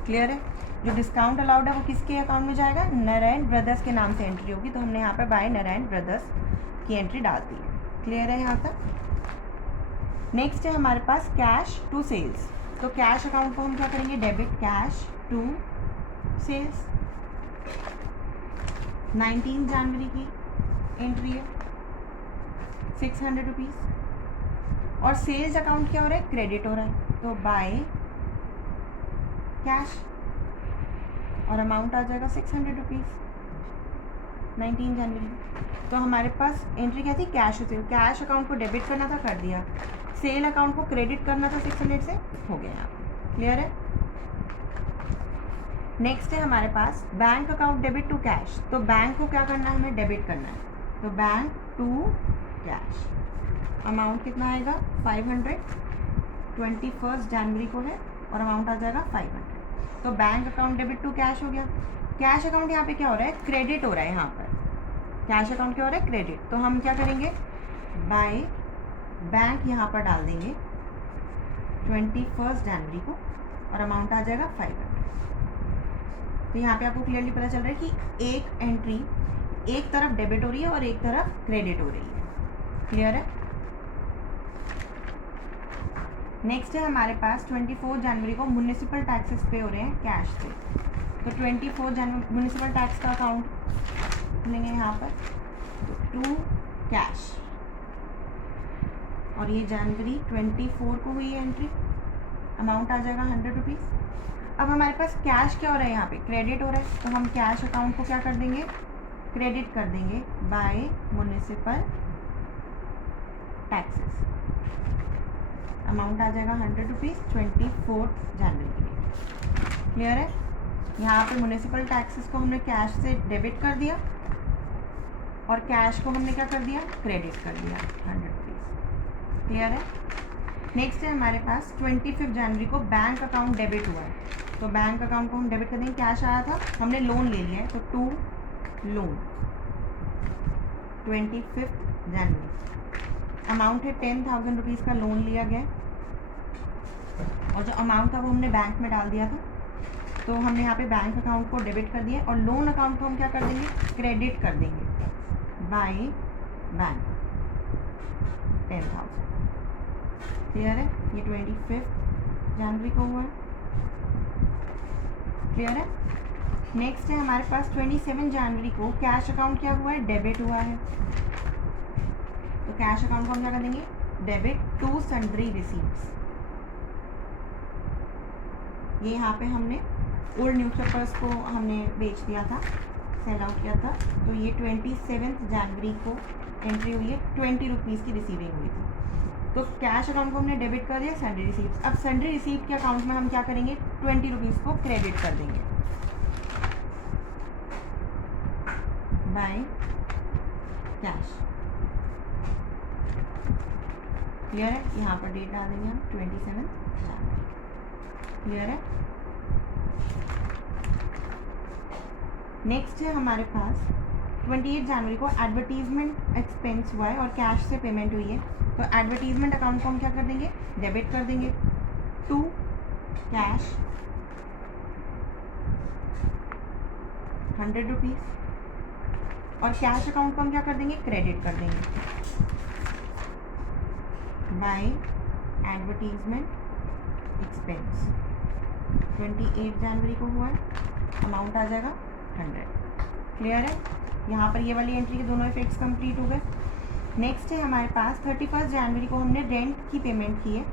क्लियर है? जो डिस्काउंट अलाउड है वो किसके अकाउंट में जाएगा, नारायण ब्रदर्स के नाम से एंट्री होगी, तो हमने यहाँ पे बाय नारायण ब्रदर्स की एंट्री डाल दी है। क्लियर है यहाँ तक? नेक्स्ट है हमारे पास कैश टू सेल्स। तो कैश अकाउंट को हम क्या करेंगे, डेबिट कैश टू सेल्स। 19 जनवरी की एंट्री है, 600 रुपीज़, और सेल्स अकाउंट क्या हो रहा है, क्रेडिट हो रहा है, तो बाय कैश, और अमाउंट आ जाएगा 600 रुपीज़ 19 जनवरी। तो हमारे पास एंट्री क्या थी, cash to sale. Cash account को डेबिट करना था, कर दिया। सेल अकाउंट को क्रेडिट करना था 600 से, हो गया यहाँ पे। क्लियर है? नेक्स्ट है हमारे पास bank account debit to cash. तो बैंक को क्या करना है, हमें डेबिट करना है, तो बैंक टू कैश। अमाउंट कितना आएगा, 500, 21 जनवरी को है, और अमाउंट आ जाएगा 500। तो bank account debit to cash हो गया। कैश अकाउंट यहाँ पे क्या हो रहा है, क्रेडिट हो रहा है। यहाँ पर कैश अकाउंट क्या हो रहा है, क्रेडिट। तो हम क्या करेंगे, बाय बैंक यहाँ पर डाल देंगे 21 जनवरी को, और अमाउंट आ जाएगा 500। तो यहाँ पे आपको क्लियरली पता चल रहा है कि एक एंट्री एक तरफ डेबिट हो रही है और एक तरफ क्रेडिट हो रही है। क्लियर है? नेक्स्ट है हमारे पास 24 जनवरी को म्युनिसिपल टैक्सेस पे हो रहे हैं कैश से। तो 24 जनवरी म्युनिसिपल टैक्स का अकाउंट लेंगे यहाँ पर, तो टू कैश, और ये जनवरी 24 को हुई एंट्री, अमाउंट आ जाएगा 100 रुपीज़। अब हमारे पास कैश क्या हो रहा है, यहाँ पे क्रेडिट हो रहा है, तो हम कैश अकाउंट को क्या कर देंगे, क्रेडिट कर देंगे बाय म्युनिसिपल टैक्सेस। अमाउंट आ जाएगा 100 रुपीज़ 24 जनवरी के लिए। क्लियर है? यहाँ पे म्युनिसिपल टैक्सेस को हमने कैश से डेबिट कर दिया, और कैश को हमने क्या कर दिया, क्रेडिट कर दिया 100 रुपीज़। क्लियर है? नेक्स्ट है हमारे पास 25 जनवरी को बैंक अकाउंट डेबिट हुआ है। तो बैंक अकाउंट को हम डेबिट कर देंगे, कैश आया था, हमने लोन ले लिया है, तो टू लोन 25 जनवरी। अमाउंट है 10,000 रुपीज़ का लोन लिया गया, और जो अमाउंट था वो हमने बैंक में डाल दिया था, तो हमने यहाँ पे बैंक अकाउंट को डेबिट कर दिया, और लोन अकाउंट को हम क्या कर देंगे, क्रेडिट कर देंगे बाय बैंक 10,000। क्लियर है? ये 25 जनवरी को हुआ है। क्लियर है? नेक्स्ट है हमारे पास 27 जनवरी को कैश अकाउंट क्या हुआ है, डेबिट हुआ है। तो कैश अकाउंट को हम क्या कर देंगे, डेबिट टू सन्ड्री रिसीट्स। ये यहाँ पे हमने ओल्ड न्यूज़पेपर्स को हमने बेच दिया था, सेल आउट किया था, तो ये 27 जनवरी को एंट्री हुई है, 20 रुपीज़ की रिसीविंग हुई थी। तो कैश अकाउंट को हमने डेबिट कर दिया, सन्ड्री रिसीप्ट। अब सन्ड्री रिसीप्ट के अकाउंट में हम क्या करेंगे, 20 रुपीज़ को क्रेडिट कर देंगे बाय कैश। क्लियर है? यहाँ पर डेट डाल देंगे हम 27 जनवरी। क्लियर है? नेक्स्ट है हमारे पास 28 जनवरी को एडवर्टीजमेंट एक्सपेंस हुआ है और कैश से पेमेंट हुई है। तो एडवर्टीजमेंट अकाउंट को हम क्या कर देंगे, डेबिट कर देंगे टू कैश 100 रुपीज़, और कैश अकाउंट को हम क्या कर देंगे, क्रेडिट कर देंगे बाय एडवर्टीजमेंट एक्सपेंस 28 जनवरी को हुआ है, अमाउंट आ जाएगा 100। क्लियर है? यहाँ पर ये वाली एंट्री के दोनों इफेक्ट्स कंप्लीट हो गए। नेक्स्ट है हमारे पास 31 जनवरी को हमने रेंट की पेमेंट की है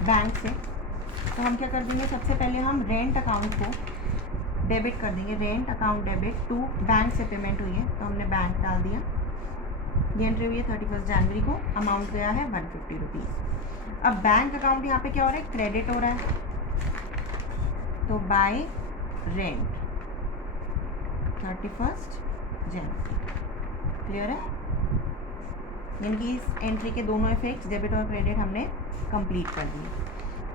बैंक से, तो हम क्या कर देंगे, सबसे पहले हम रेंट अकाउंट को डेबिट कर देंगे। Rent account debit to bank से पेमेंट हुई है तो हमने बैंक डाल दिया। ये एंट्री हुई है 31 जनवरी को, अमाउंट गया है 150 रुपीज़। अब बैंक अकाउंट यहाँ पे क्या हो रहा है, क्रेडिट हो रहा है, तो बाय रेंट 31 जनवरी। क्लियर है? यानी कि इस एंट्री के दोनों इफेक्ट्स डेबिट और क्रेडिट हमने कंप्लीट कर दिए।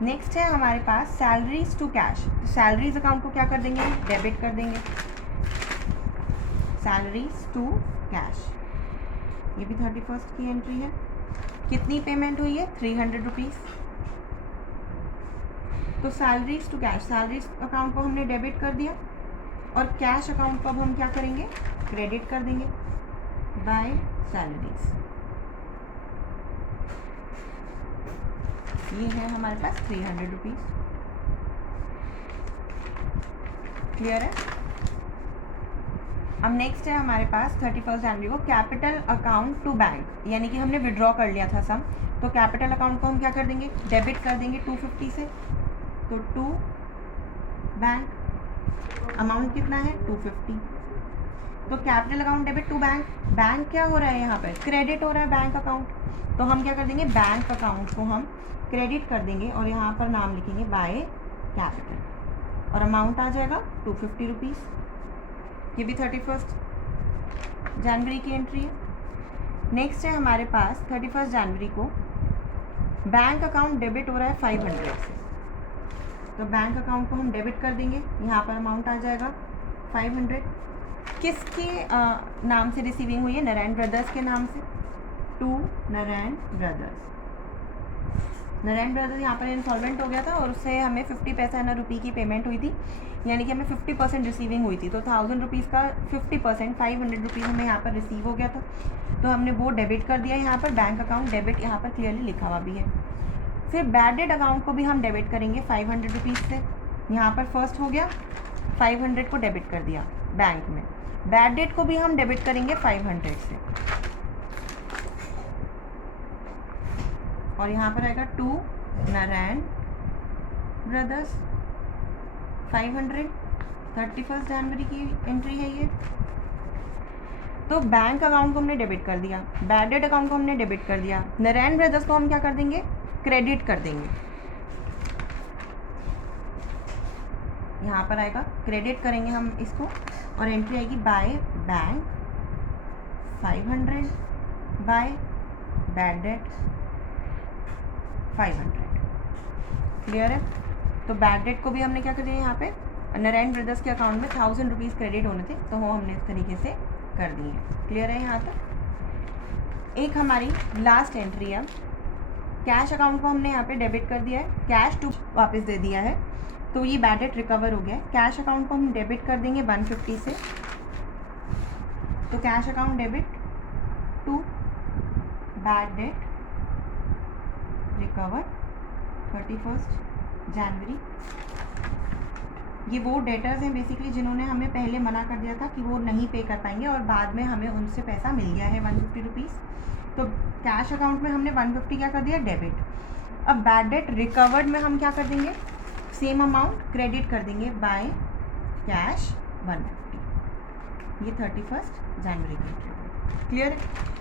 नेक्स्ट है हमारे पास सैलरीज टू कैश। तो सैलरीज अकाउंट को क्या कर देंगे, डेबिट कर देंगे, सैलरीज टू कैश। ये भी 31 की एंट्री है। कितनी पेमेंट हुई है, 300 रुपीज़। तो salaries to cash, salaries account को हमने डेबिट कर दिया और कैश अकाउंट को अब हम क्या करेंगे, क्रेडिट कर देंगे बाय सैलरीज। ये है हमारे पास 300 रुपीज़। क्लियर है? अब नेक्स्ट है हमारे पास 31 जनवरी को कैपिटल अकाउंट टू बैंक, यानी कि हमने विड्रॉ कर लिया था सम, तो कैपिटल अकाउंट को हम क्या कर देंगे, डेबिट कर देंगे 250 से, तो टू बैंक, अमाउंट कितना है 250। तो capital account debit to bank, bank क्या हो रहा है यहाँ पर, क्रेडिट हो रहा है बैंक अकाउंट, तो हम क्या कर देंगे, बैंक अकाउंट को हम क्रेडिट कर देंगे और यहाँ पर नाम लिखेंगे बाय कैपिटल और अमाउंट आ जाएगा 250 रुपीज़। ये भी 31 जनवरी की एंट्री है। नेक्स्ट है हमारे पास 31 जनवरी को बैंक अकाउंट डेबिट हो रहा है 500 से, तो बैंक अकाउंट को हम डेबिट कर देंगे, यहाँ पर अमाउंट आ जाएगा 500। किसके नाम से रिसीविंग हुई है, नारायण ब्रदर्स के नाम से, to Narayan brothers. Narayan brothers यहाँ पर इंसॉल्वेंट हो गया था और उससे हमें 50 पैसा ना रुपये की पेमेंट हुई थी, यानी कि हमें 50% रिसीविंग हुई थी, तो 1000 रुपीज़ का 50% 500 रुपीज़ हमें यहाँ पर रिसीव हो गया था, तो हमने वो डेबिट कर दिया। यहाँ पर बैंक अकाउंट डेबिट यहाँ पर क्लियरली लिखा हुआ भी है। फिर बैड डेट अकाउंट को भी हम डेबिट करेंगे 500 रुपीज़ से, यहाँ पर फर्स्ट हो गया 500 को डेबिट कर दिया बैंक में। बैड डेट को भी हम डेबिट करेंगे 500 से, और यहाँ पर आएगा टू नारायण ब्रदर्स 500, 31 जनवरी की एंट्री है ये। तो बैंक अकाउंट को हमने डेबिट कर दिया, बैड डेट अकाउंट को हमने डेबिट कर दिया, नारायण ब्रदर्स को हम क्या कर देंगे, क्रेडिट कर देंगे। यहाँ पर आएगा क्रेडिट करेंगे हम इसको और एंट्री आएगी by bank 500 by bad debt 500। Clear है? तो बैड डेट को भी हमने क्या कर दिया, यहाँ पे नारायण ब्रदर्स के अकाउंट में 1000 रुपीज़ क्रेडिट होने थे, तो वो हमने इस तरीके से कर दिए। क्लियर है यहाँ तक? एक हमारी लास्ट एंट्री है, कैश अकाउंट को हमने यहाँ पे डेबिट कर दिया है, कैश टू वापस दे दिया है, तो ये बैड डेट रिकवर हो गया है। कैश अकाउंट को हम डेबिट कर देंगे 150 से, तो cash account debit to bad debt recover 31 जनवरी। ये वो डेटर्स हैं बेसिकली जिन्होंने हमें पहले मना कर दिया था कि वो नहीं पे कर पाएंगे और बाद में हमें उनसे पैसा मिल गया है 150 रुपीज़। तो कैश अकाउंट में हमने 150 क्या कर दिया, डेबिट। अब बैड डेट रिकवर्ड में हम क्या कर देंगे, सेम अमाउंट क्रेडिट कर देंगे बाय कैश 150। ये 31 जनवरी की एंट्री। क्लियर है?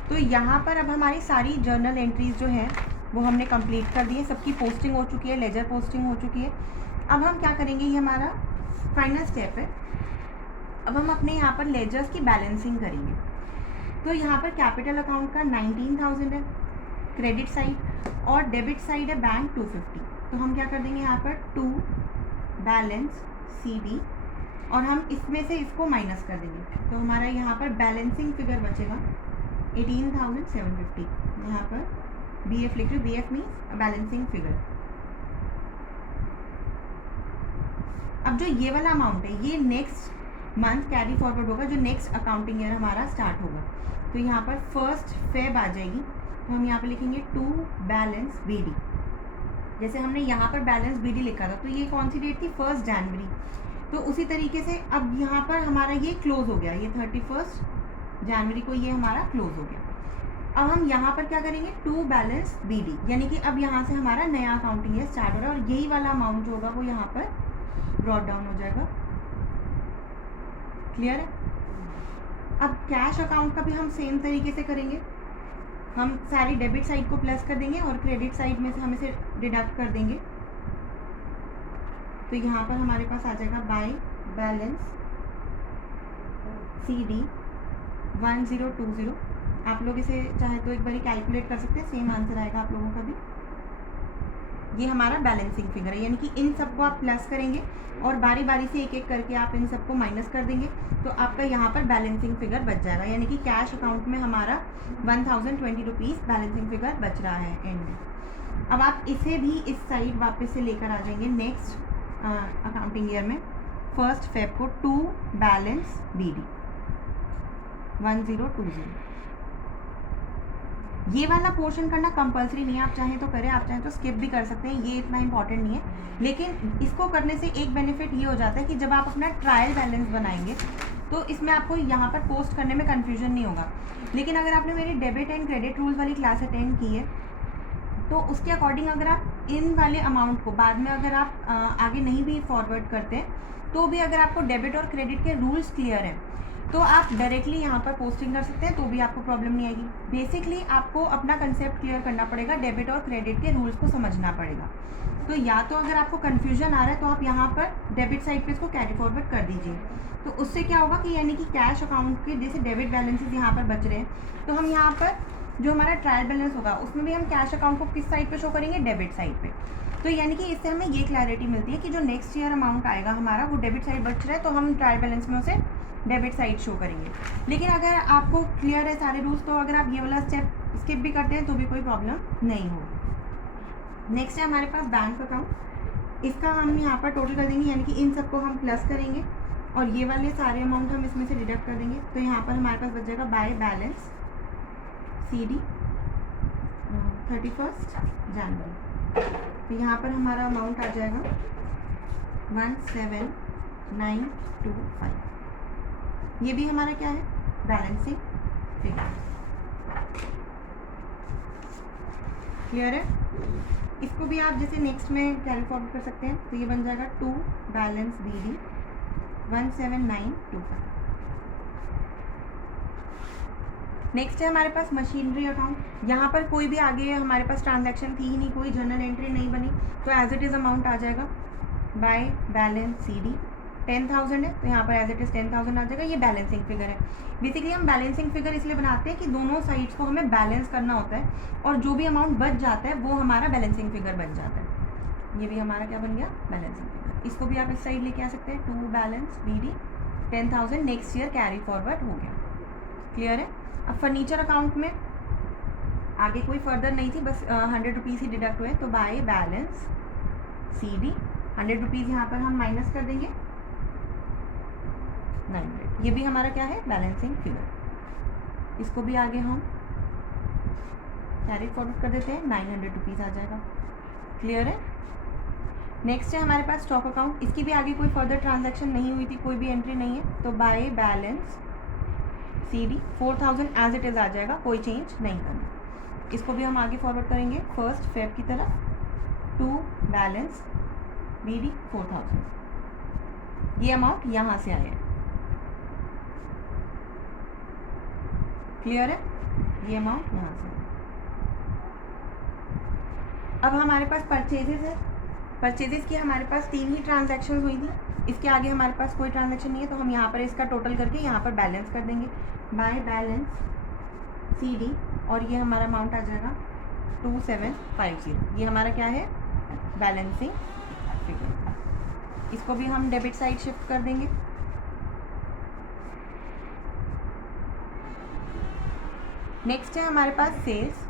तो यहाँ पर अब हमारी सारी जर्नल एंट्रीज जो हैं वो हमने कंप्लीट कर दी है, सबकी पोस्टिंग हो चुकी है, लेजर पोस्टिंग हो चुकी है। अब हम क्या करेंगे, ये हमारा फाइनल स्टेप है। अब हम अपने यहाँ पर लेजर्स की बैलेंसिंग करेंगे। तो यहाँ पर कैपिटल अकाउंट का 19,000 है क्रेडिट साइड और डेबिट साइड है बैंक 250। तो हम क्या कर देंगे यहाँ पर टू बैलेंस CD और हम इसमें से इसको माइनस कर देंगे, तो हमारा यहाँ पर बैलेंसिंग फिगर बचेगा 18,750। यहाँ पर BF लिख रही हूँ, BF मीन्स बैलेंसिंग फिगर। अब जो ये वाला अमाउंट है ये नेक्स्ट मंथ कैरी फॉरवर्ड होगा, जो नेक्स्ट अकाउंटिंग ईयर हमारा स्टार्ट होगा। तो यहाँ पर 1 फेब आ जाएगी तो हम यहाँ पे लिखेंगे टू बैलेंस BD। जैसे हमने यहाँ पर बैलेंस BD लिखा था, तो ये कौन सी डेट थी, 1 जनवरी। तो उसी तरीके से अब यहाँ पर हमारा ये क्लोज हो गया, ये 31 जनवरी को ये हमारा क्लोज हो गया। अब हम यहाँ पर क्या करेंगे, टू बैलेंस BD, यानी कि अब यहाँ से हमारा नया अकाउंटिंग ईयर स्टार्ट हो रहा है और यही वाला अमाउंट जो होगा वो यहाँ पर ब्रॉट डाउन हो जाएगा। क्लियर है? अब कैश अकाउंट का भी हम सेम तरीके से करेंगे। हम सारी डेबिट साइड को प्लस कर देंगे और क्रेडिट साइड में से हम इसे डिडक्ट कर देंगे। तो यहाँ पर हमारे पास आ जाएगा बाय बैलेंस CD 1020। आप लोग इसे चाहे तो एक बार कैलकुलेट कर सकते हैं, सेम आंसर आएगा आप लोगों का भी। ये हमारा बैलेंसिंग फिगर है, यानी कि इन सबको आप प्लस करेंगे और बारी बारी से एक एक करके आप इन सबको माइनस कर देंगे, तो आपका यहाँ पर बैलेंसिंग फिगर बच जाएगा। यानी कि कैश अकाउंट में हमारा 1020 रुपीज़ बैलेंसिंग फिगर बच रहा है एंड में। अब आप इसे भी इस साइड वापस से लेकर आ जाएंगे नेक्स्ट अकाउंटिंग ईयर में 1 फेब को टू बैलेंस BD 1020। ये वाला पोर्शन करना कंपलसरी नहीं है, आप चाहें तो करें, आप चाहें तो स्किप भी कर सकते हैं, ये इतना इंपॉर्टेंट नहीं है। लेकिन इसको करने से एक बेनिफिट ये हो जाता है कि जब आप अपना ट्रायल बैलेंस बनाएंगे तो इसमें आपको यहाँ पर पोस्ट करने में कन्फ्यूजन नहीं होगा। लेकिन अगर आपने मेरी डेबिट एंड क्रेडिट रूल वाली क्लास अटेंड की है तो उसके अकॉर्डिंग अगर आप इन वाले अमाउंट को बाद में अगर आप आगे नहीं भी फॉरवर्ड करते तो भी अगर आपको डेबिट और क्रेडिट के रूल्स क्लियर हैं तो आप डायरेक्टली यहाँ पर पोस्टिंग कर सकते हैं, तो भी आपको प्रॉब्लम नहीं आएगी। बेसिकली आपको अपना कंसेप्ट क्लियर करना पड़ेगा, डेबिट और क्रेडिट के रूल्स को समझना पड़ेगा। तो या तो अगर आपको कन्फ्यूजन आ रहा है तो आप यहाँ पर डेबिट साइड पे इसको कैरी फॉरवर्ड कर दीजिए। तो उससे क्या होगा कि यानी कि कैश अकाउंट के जैसे डेबिट बैलेंसेस यहाँ पर बच रहे हैं, तो हम यहाँ पर जो हमारा ट्रायल बैलेंस होगा उसमें भी हम कैश अकाउंट को किस साइड पे शो करेंगे, डेबिट साइड पे। तो यानी कि इससे हमें ये क्लैरिटी मिलती है कि जो नेक्स्ट ईयर अमाउंट आएगा हमारा वो डेबिट साइड बच रहा है, तो हम ट्रायल बैलेंस में उसे डेबिट साइड शो करेंगे। लेकिन अगर आपको क्लियर है सारे रूल्स तो अगर आप ये वाला स्टेप स्किप भी करते हैं तो भी कोई प्रॉब्लम नहीं होगी। नेक्स्ट है हमारे पास बैंक अकाउंट। इसका हम यहाँ पर टोटल कर देंगे, यानी कि इन सबको हम प्लस करेंगे और ये वाले सारे अमाउंट हम इसमें से डिडक्ट कर देंगे। तो यहाँ पर हमारे पास बच जाएगा बाय बैलेंस CD 31 जनवरी। तो यहाँ पर हमारा अमाउंट आ जाएगा 17925। ये भी हमारा क्या है, बैलेंसिंग फिगर। क्लियर है? इसको भी आप जैसे नेक्स्ट में कैरी फॉरवर्ड कर सकते हैं, तो ये बन जाएगा टू बैलेंस BD 17925। नेक्स्ट है हमारे पास मशीनरी अकाउंट। यहाँ पर कोई भी आगे हमारे पास ट्रांजैक्शन थी ही नहीं, कोई जर्नल एंट्री नहीं बनी, तो एज इट इज़ अमाउंट आ जाएगा बाय बैलेंस CD 10,000 है, तो यहाँ पर एज इट इज़ 10,000 आ जाएगा। ये बैलेंसिंग फिगर है। बेसिकली हम बैलेंसिंग फिगर इसलिए बनाते हैं कि दोनों साइड्स को हमें बैलेंस करना होता है और जो भी अमाउंट बच जाता है वो हमारा बैलेंसिंग फिगर बन जाता है। ये भी हमारा क्या बन गया, बैलेंसिंग फिगर। इसको भी आप इस साइड लेके आ सकते हैं, to balance BD 10,000 next year carry forward हो गया। क्लियर है? अब फर्नीचर अकाउंट में आगे कोई फर्दर नहीं थी, बस 100 रुपीज़ ही डिडक्ट हुए, तो बाय बैलेंस CD 100 रुपीज़ यहाँ पर हम माइनस कर देंगे 900। ये भी हमारा क्या है, बैलेंसिंग फिगर। इसको भी आगे हम कैरी फॉरवर्ड कर देते हैं, 900 रुपीज़ आ जाएगा। क्लियर है? नेक्स्ट है हमारे पास स्टॉक अकाउंट। इसकी भी आगे कोई फर्दर ट्रांजैक्शन नहीं हुई थी, कोई भी एंट्री नहीं है, तो by balance CD 4000 as it is आ जाएगा, कोई चेंज नहीं करना। इसको भी हम आगे फॉरवर्ड करेंगे 1 फेब की तरफ, टू बैलेंस BD 4000। ये अमाउंट यहाँ से आया है। क्लियर है? ये अमाउंट यहाँ से। अब हमारे पास परचेजेस है। परचेजेस की हमारे पास 3 ही ट्रांजैक्शन हुई थी, इसके आगे हमारे पास कोई ट्रांजैक्शन नहीं है, तो हम यहाँ पर इसका टोटल करके यहाँ पर बैलेंस कर देंगे बाय बैलेंस CD और ये हमारा अमाउंट आ जाएगा 2750। ये हमारा क्या है, बैलेंसिंग फिगर। इसको भी हम डेबिट साइड शिफ्ट कर देंगे। नेक्स्ट है हमारे पास सेल्स।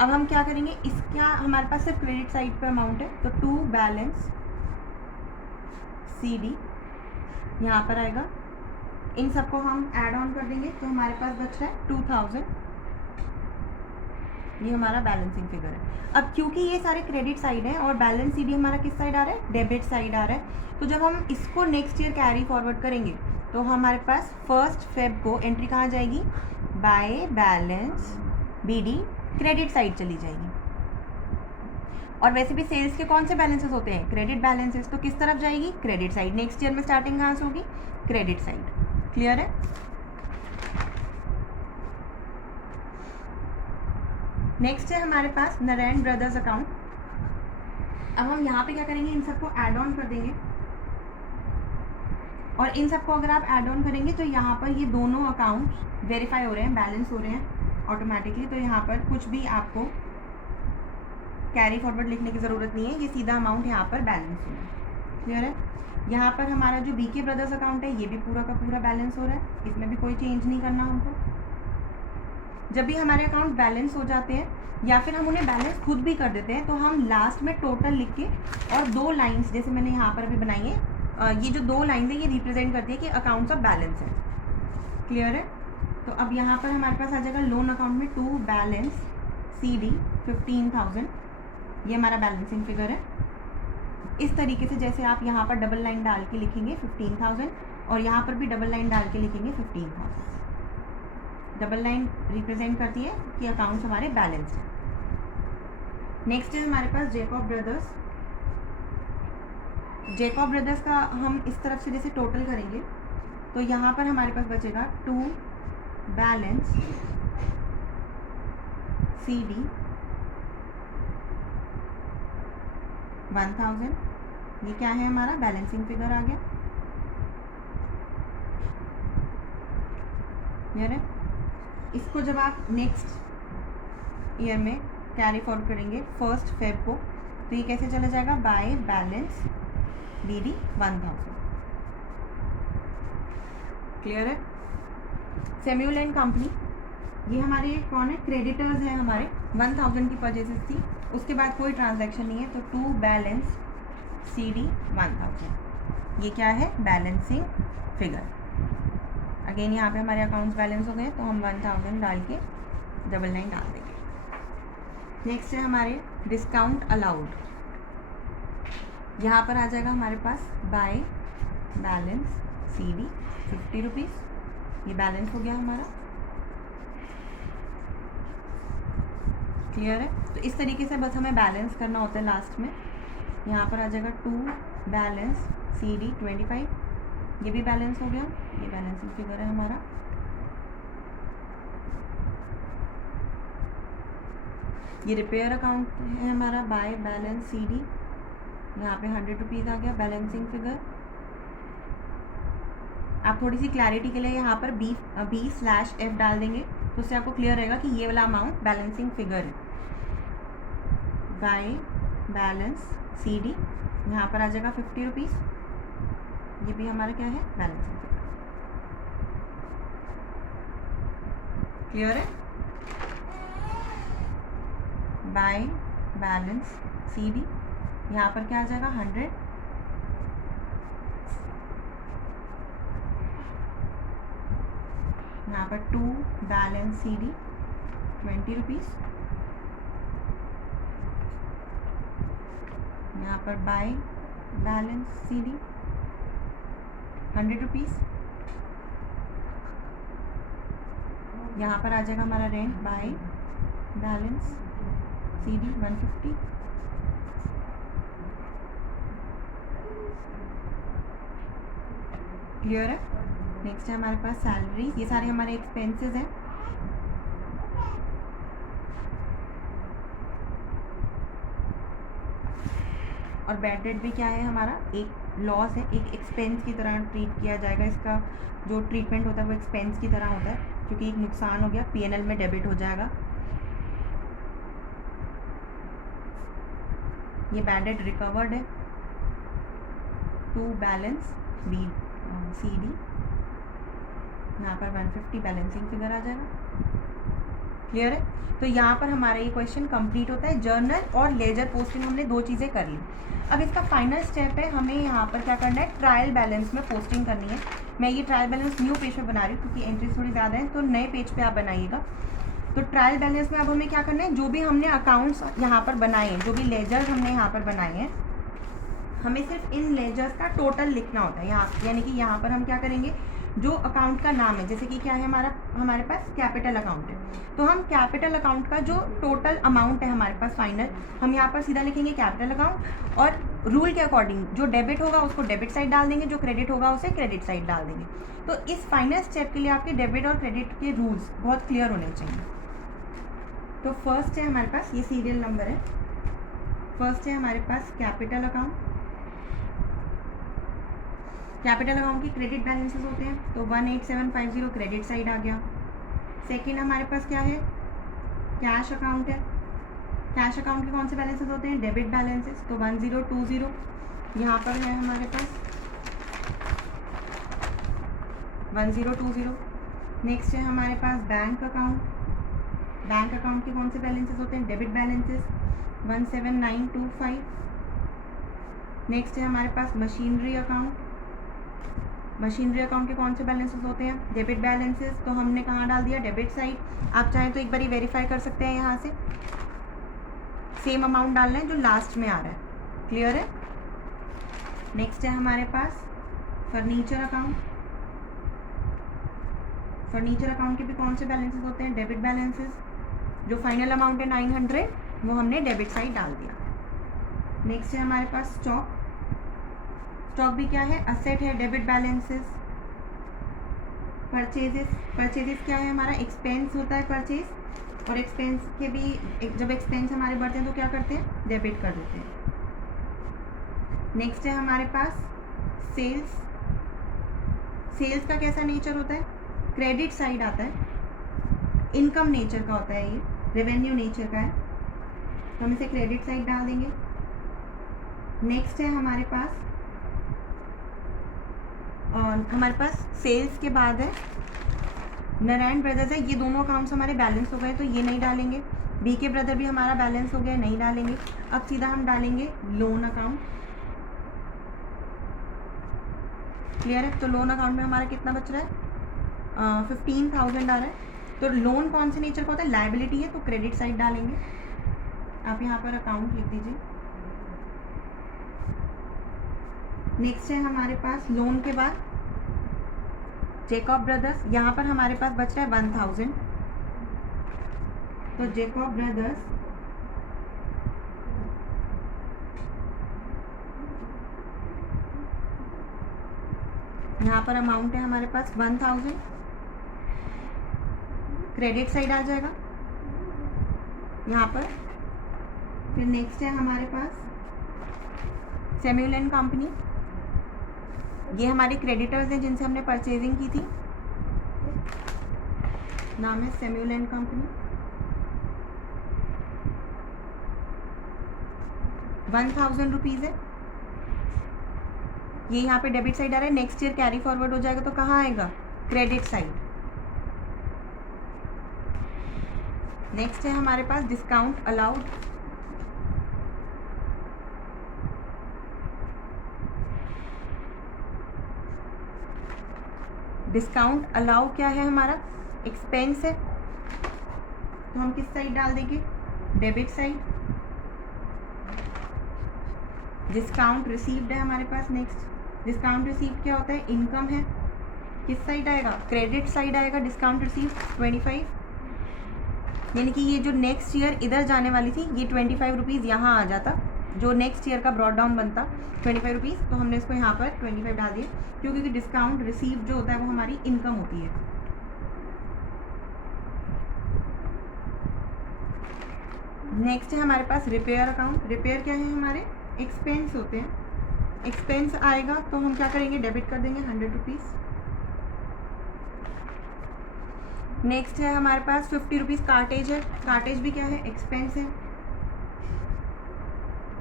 अब हम क्या करेंगे, इसका हमारे पास सिर्फ क्रेडिट साइड पे अमाउंट है, तो टू बैलेंस CD यहाँ पर आएगा। इन सबको हम ऐड ऑन कर देंगे, तो हमारे पास बच रहा है 2000। ये हमारा बैलेंसिंग फिगर है। अब क्योंकि ये सारे क्रेडिट साइड हैं और बैलेंस CD हमारा किस साइड आ रहा है, डेबिट साइड आ रहा है, तो जब हम इसको नेक्स्ट ईयर कैरी फॉरवर्ड करेंगे तो हमारे पास 1 Feb को एंट्री कहाँ जाएगी, by balance BD credit side चली जाएगी। और वैसे भी सेल्स के कौन से बैलेंसेस होते हैं, क्रेडिट बैलेंसेस, तो किस तरफ जाएगी, क्रेडिट साइड। नेक्स्ट ईयर में स्टार्टिंग कहाँ से होगी, क्रेडिट साइड। क्लियर है। नेक्स्ट है हमारे पास नारायण ब्रदर्स अकाउंट। अब हम यहाँ पे क्या करेंगे, इन सबको ऐड ऑन कर देंगे, और इन सबको अगर आप ऐड ऑन करेंगे तो यहाँ पर ये दोनों अकाउंट वेरीफाई हो रहे हैं, बैलेंस हो रहे हैं ऑटोमेटिकली, तो यहाँ पर कुछ भी आपको कैरी फॉरवर्ड लिखने की ज़रूरत नहीं है, ये सीधा अमाउंट यहाँ पर बैलेंस हो रहा है। क्लियर है। यहाँ पर हमारा जो BK ब्रदर्स अकाउंट है ये भी पूरा का पूरा बैलेंस हो रहा है, इसमें भी कोई चेंज नहीं करना हमको। जब भी हमारे अकाउंट बैलेंस हो जाते हैं या फिर हम उन्हें बैलेंस खुद भी कर देते हैं तो हम लास्ट में टोटल लिख के और 2 लाइन्स जैसे मैंने यहाँ पर अभी बनाई है, ये जो 2 लाइन है ये रिप्रेजेंट करती है कि अकाउंट्स ऑफ बैलेंस है। क्लियर है। तो अब यहाँ पर हमारे पास आ जाएगा लोन अकाउंट में 2 बैलेंस CD 15,000, ये हमारा बैलेंसिंग फिगर है। इस तरीके से जैसे आप यहाँ पर डबल लाइन डाल के लिखेंगे 15,000 और यहाँ पर भी डबल लाइन डाल के लिखेंगे 15,000। डबल लाइन रिप्रेजेंट करती है कि अकाउंट्स हमारे बैलेंस हैं। नेक्स्ट है हमारे पास जैकब ब्रदर्स। जैकब ब्रदर्स का हम इस तरफ से जैसे टोटल करेंगे तो यहाँ पर हमारे पास बचेगा 2 बैलेंस CD 1,000, ये क्या है हमारा बैलेंसिंग फिगर आ गया। क्लियर है। इसको जब आप नेक्स्ट ईयर में कैरी फॉरवर्ड करेंगे 1 Feb को तो ये कैसे चला जाएगा, बाय बैलेंस BD 1,000। क्लियर है। सैमुअल एंड कंपनी, ये हमारे कौन है, क्रेडिटर्स हैं हमारे, 1,000 की परचेसेस थी, उसके बाद कोई ट्रांजैक्शन नहीं है, तो 2 बैलेंस CD 1,000, ये क्या है, बैलेंसिंग फिगर। अगेन यहाँ पे हमारे अकाउंट्स बैलेंस हो गए तो हम 1,000 डाल के डबल लाइन डाल देंगे। नेक्स्ट है हमारे डिस्काउंट अलाउड, यहाँ पर आ जाएगा हमारे पास बाय बैलेंस CD 50 रुपीज़, ये बैलेंस हो गया हमारा। क्लियर है। तो इस तरीके से बस हमें बैलेंस करना होता है लास्ट में। यहाँ पर आ जाएगा 2 बैलेंस CD 25, ये भी बैलेंस हो गया, ये बैलेंसिंग फिगर है हमारा। ये रिपेयर अकाउंट है हमारा, बाय बैलेंस CD, यहाँ पे 100 रुपीज़ आ गया, बैलेंसिंग फिगर। आप थोड़ी सी क्लैरिटी के लिए यहाँ पर B/F डाल देंगे तो उससे आपको क्लियर रहेगा कि ये वाला अमाउंट बैलेंसिंग फिगर है। बाय बैलेंस CD, यहाँ पर आ जाएगा 50 रुपीज़, ये भी हमारा क्या है, बैलेंसिंग फिगर। क्लियर है। बाय बैलेंस CD, यहाँ पर क्या आ जाएगा, 100, यहाँ पर 2 बैलेंस CD 20 रुपीज़, यहाँ पर बाय बैलेंस CD 100 रुपीज़, यहाँ पर आ जाएगा हमारा rent bye balance CD 150। Clear है। नेक्स्ट है हमारे पास सैलरी, ये सारे हमारे एक्सपेंसेस हैं। और बैड डेट भी क्या है हमारा, एक लॉस है, एक एक्सपेंस की तरह ट्रीट किया जाएगा। इसका जो ट्रीटमेंट होता है वो एक्सपेंस की तरह होता है क्योंकि एक नुकसान हो गया, P&L में डेबिट हो जाएगा। ये बैड डेट रिकवर्ड है, 2 बैलेंस CD, यहाँ पर 150 बैलेंसिंग फिगर आ जाएगा। क्लियर है। तो यहाँ पर हमारा ये क्वेश्चन कंप्लीट होता है। जर्नल और लेजर पोस्टिंग हमने 2 चीज़ें कर ली। अब इसका फाइनल स्टेप है, हमें यहाँ पर क्या करना है, ट्रायल बैलेंस में पोस्टिंग करनी है। मैं ये ट्रायल बैलेंस न्यू पेज पे बना रही हूँ क्योंकि एंट्रीज थोड़ी ज़्यादा हैं, तो नए पेज पे आप बनाइएगा। तो ट्रायल बैलेंस में अब हमें क्या करना है, जो भी हमने अकाउंट्स यहाँ पर बनाए हैं, जो भी लेजर्स हमने यहाँ पर बनाए हैं, हमें सिर्फ इन लेजर्स का टोटल लिखना होता है यहाँ, यानी कि यहाँ पर हम क्या करेंगे, जो अकाउंट का नाम है, जैसे कि क्या है हमारे पास कैपिटल अकाउंट है, तो हम कैपिटल अकाउंट का जो टोटल अमाउंट है हमारे पास फाइनल, हम यहाँ पर सीधा लिखेंगे कैपिटल अकाउंट, और रूल के अकॉर्डिंग जो डेबिट होगा उसको डेबिट साइड डाल देंगे, जो क्रेडिट होगा उसे क्रेडिट साइड डाल देंगे। तो इस फाइनल स्टेप के लिए आपके डेबिट और क्रेडिट के रूल्स बहुत क्लियर होने चाहिए। तो फर्स्ट है हमारे पास, ये सीरियल नंबर है, फर्स्ट है हमारे पास कैपिटल अकाउंट। कैपिटल अकाउंट की क्रेडिट बैलेंसेस होते हैं, तो 18750 क्रेडिट साइड आ गया। सेकंड हमारे पास क्या है, कैश अकाउंट है। कैश अकाउंट के कौन से बैलेंसेस होते हैं, डेबिट बैलेंसेस, तो 1020 यहाँ पर है हमारे पास 1020। नेक्स्ट है हमारे पास बैंक अकाउंट। बैंक अकाउंट के कौन से बैलेंसेस होते हैं, डेबिट बैलेंसेस 17925। नेक्स्ट है हमारे पास मशीनरी अकाउंट। मशीनरी अकाउंट के कौन से बैलेंसेस होते हैं, डेबिट बैलेंसेस, तो हमने कहाँ डाल दिया, डेबिट साइड। आप चाहें तो एक बार वेरीफाई कर सकते हैं, यहाँ से सेम अमाउंट डालना है जो लास्ट में आ रहा है। क्लियर है। नेक्स्ट है हमारे पास फर्नीचर अकाउंट। फर्नीचर अकाउंट के भी कौन से बैलेंसेस होते हैं, डेबिट बैलेंसेस, जो फाइनल अमाउंट है 900 वो हमने डेबिट साइड डाल दिया। नेक्स्ट है हमारे पास स्टॉक। स्टॉक भी क्या है, असेट है, डेबिट बैलेंसेस। परचेजेस, परचेजेस क्या है हमारा, एक्सपेंस होता है परचेज, और एक्सपेंस के भी जब एक्सपेंस हमारे बढ़ते हैं तो क्या करते हैं, डेबिट कर देते हैं। नेक्स्ट है हमारे पास सेल्स। सेल्स का कैसा नेचर होता है, क्रेडिट साइड आता है, इनकम नेचर का होता है, ये रेवेन्यू नेचर का है, तो हम इसे क्रेडिट साइड डाल देंगे। नेक्स्ट है हमारे पास, और हमारे पास सेल्स के बाद है नारायण ब्रदर्स है, ये दोनों अकाउंट्स हमारे बैलेंस हो गए तो ये नहीं डालेंगे। बीके ब्रदर भी हमारा बैलेंस हो गया, नहीं डालेंगे। अब सीधा हम डालेंगे लोन अकाउंट। क्लियर है। तो लोन अकाउंट में हमारा कितना बच रहा है, 15,000 आ रहा है। तो लोन कौन से नेचर का होता है, लायबिलिटी है, तो क्रेडिट साइड डालेंगे। आप यहाँ पर अकाउंट लिख दीजिए। नेक्स्ट है हमारे पास लोन के बाद जेकॉब ब्रदर्स, यहाँ पर हमारे पास बच रहा है 1000, तो जेकॉब ब्रदर्स यहाँ पर अमाउंट है हमारे पास 1000, क्रेडिट साइड आ जाएगा यहाँ पर। फिर नेक्स्ट है हमारे पास सैमुअल एंड कंपनी, ये हमारे क्रेडिटर्स हैं जिनसे हमने परचेजिंग की थी, नाम है सैमुअल एंड कंपनी। 1000 रुपीज़ है, ये यहाँ पे डेबिट साइड आ रहा है, नेक्स्ट ईयर कैरी फॉरवर्ड हो जाएगा तो कहाँ आएगा, क्रेडिट साइड। नेक्स्ट है हमारे पास डिस्काउंट अलाउड। डिस्काउंट अलाउ क्या है हमारा, एक्सपेंस है, तो हम किस साइड डाल देंगे, डेबिट साइड। डिस्काउंट रिसीव्ड है हमारे पास। नेक्स्ट डिस्काउंट रिसीव्ड क्या होता है, इनकम है, किस साइड आएगा, क्रेडिट साइड आएगा। डिस्काउंट रिसीव्ड 25, यानी कि ये जो नेक्स्ट ईयर इधर जाने वाली थी ये 25 रुपीज़ यहाँ आ जाता, जो नेक्स्ट ईयर का ब्रॉड डाउन बनता 25 रुपीज़, तो हमने इसको यहाँ पर 25 डाल दिए, क्योंकि डिस्काउंट रिसीव जो होता है वो हमारी इनकम होती है। नेक्स्ट है हमारे पास रिपेयर अकाउंट। रिपेयर क्या है, हमारे एक्सपेंस होते हैं, एक्सपेंस आएगा तो हम क्या करेंगे, डेबिट कर देंगे 100 रुपीज़। नेक्स्ट है हमारे पास 50 रुपीज़ कार्टेज है, कार्टेज भी क्या है, एक्सपेंस है,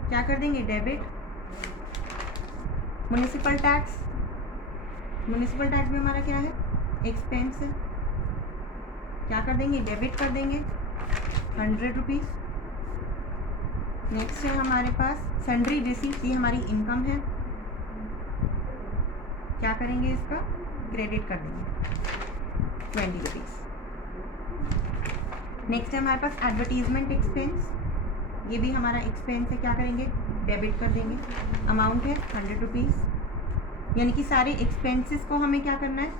क्या कर देंगे, debit. Municipal tax, municipal tax भी हमारा क्या है, एक्सपेंस है, क्या कर देंगे, डेबिट कर देंगे 100 रुपीज़। नेक्स्ट है हमारे पास सन्ड्री रिसीप्ट, ये हमारी इनकम है, क्या करेंगे, इसका क्रेडिट कर देंगे 20 रुपीज़। नेक्स्ट है हमारे पास एडवर्टीजमेंट एक्सपेंस, ये भी हमारा एक्सपेंस है, क्या करेंगे, डेबिट कर देंगे। अमाउंट है 100 रुपीज़, यानी कि सारे एक्सपेंसेस को हमें क्या करना है,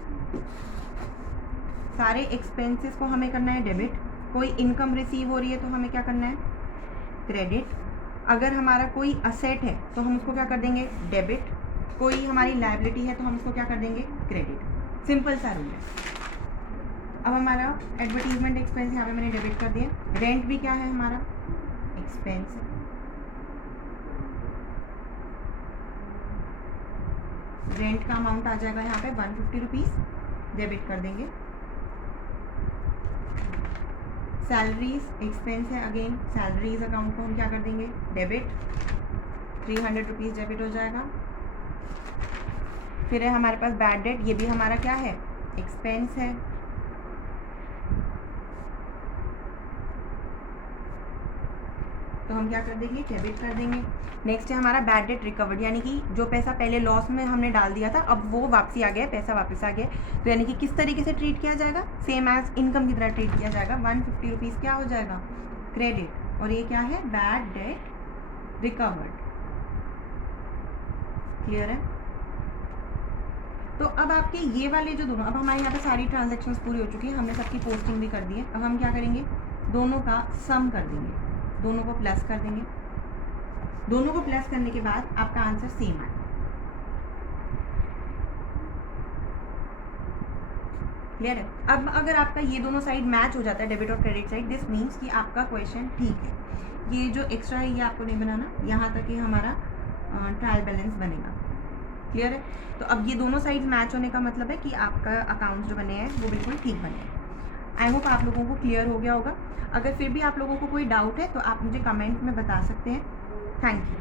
सारे एक्सपेंसेस को हमें करना है डेबिट। कोई इनकम रिसीव हो रही है तो हमें क्या करना है, क्रेडिट। अगर हमारा कोई असेट है तो हम उसको क्या कर देंगे, डेबिट। कोई हमारी लायबिलिटी है तो हम उसको क्या कर देंगे, क्रेडिट। सिंपल सा रूल है। अब हमारा एडवर्टीजमेंट एक्सपेंस यहाँ पे मैंने डेबिट कर दिया। रेंट भी क्या है, हमारा एक्सपेंस है। रेंट का अमाउंट आ जाएगा यहाँ पे 150 रुपीज़, डेबिट कर देंगे। सैलरीज एक्सपेंस है, अगेन सैलरीज अकाउंट को हम क्या कर देंगे, डेबिट। 300 रुपीज़ डेबिट हो जाएगा। फिर है हमारे पास बैड डेट, ये भी हमारा क्या है, एक्सपेंस है। तो हम क्या कर देंगे, डेबिट कर देंगे। नेक्स्ट है हमारा बैड डेट रिकवर्ड, यानी कि जो पैसा पहले लॉस में हमने डाल दिया था अब वो वापसी आ गया, पैसा वापस आ गया। तो यानी कि किस तरीके से ट्रीट किया जाएगा, सेम एज इनकम की तरह ट्रीट किया जाएगा। 150 रुपीज़ क्या हो जाएगा, क्रेडिट, और ये क्या है, बैड डेट रिकवर्ड। क्लियर है। तो अब आपके ये वाले जो दोनों, अब हमारे यहाँ पे सारी ट्रांजेक्शन्स पूरी हो चुकी है, हमने सबकी पोस्टिंग भी कर दी है। अब हम क्या करेंगे, दोनों का सम कर देंगे, दोनों को प्लस कर देंगे। दोनों को प्लस करने के बाद आपका आंसर सेम आएगा। क्लियर है। अब अगर आपका ये दोनों साइड मैच हो जाता है, डेबिट और क्रेडिट साइड, दिस मीन्स कि आपका क्वेश्चन ठीक है। ये जो एक्स्ट्रा है ये आपको नहीं बनाना, यहाँ तक ही हमारा ट्रायल बैलेंस बनेगा। क्लियर है। तो अब ये दोनों साइड मैच होने का मतलब है कि आपका अकाउंट जो बने हैं वो बिल्कुल ठीक बने हैं। आई होप आप लोगों को क्लियर हो गया होगा। अगर फिर भी आप लोगों को कोई डाउट है तो आप मुझे कमेंट में बता सकते हैं। Thank you.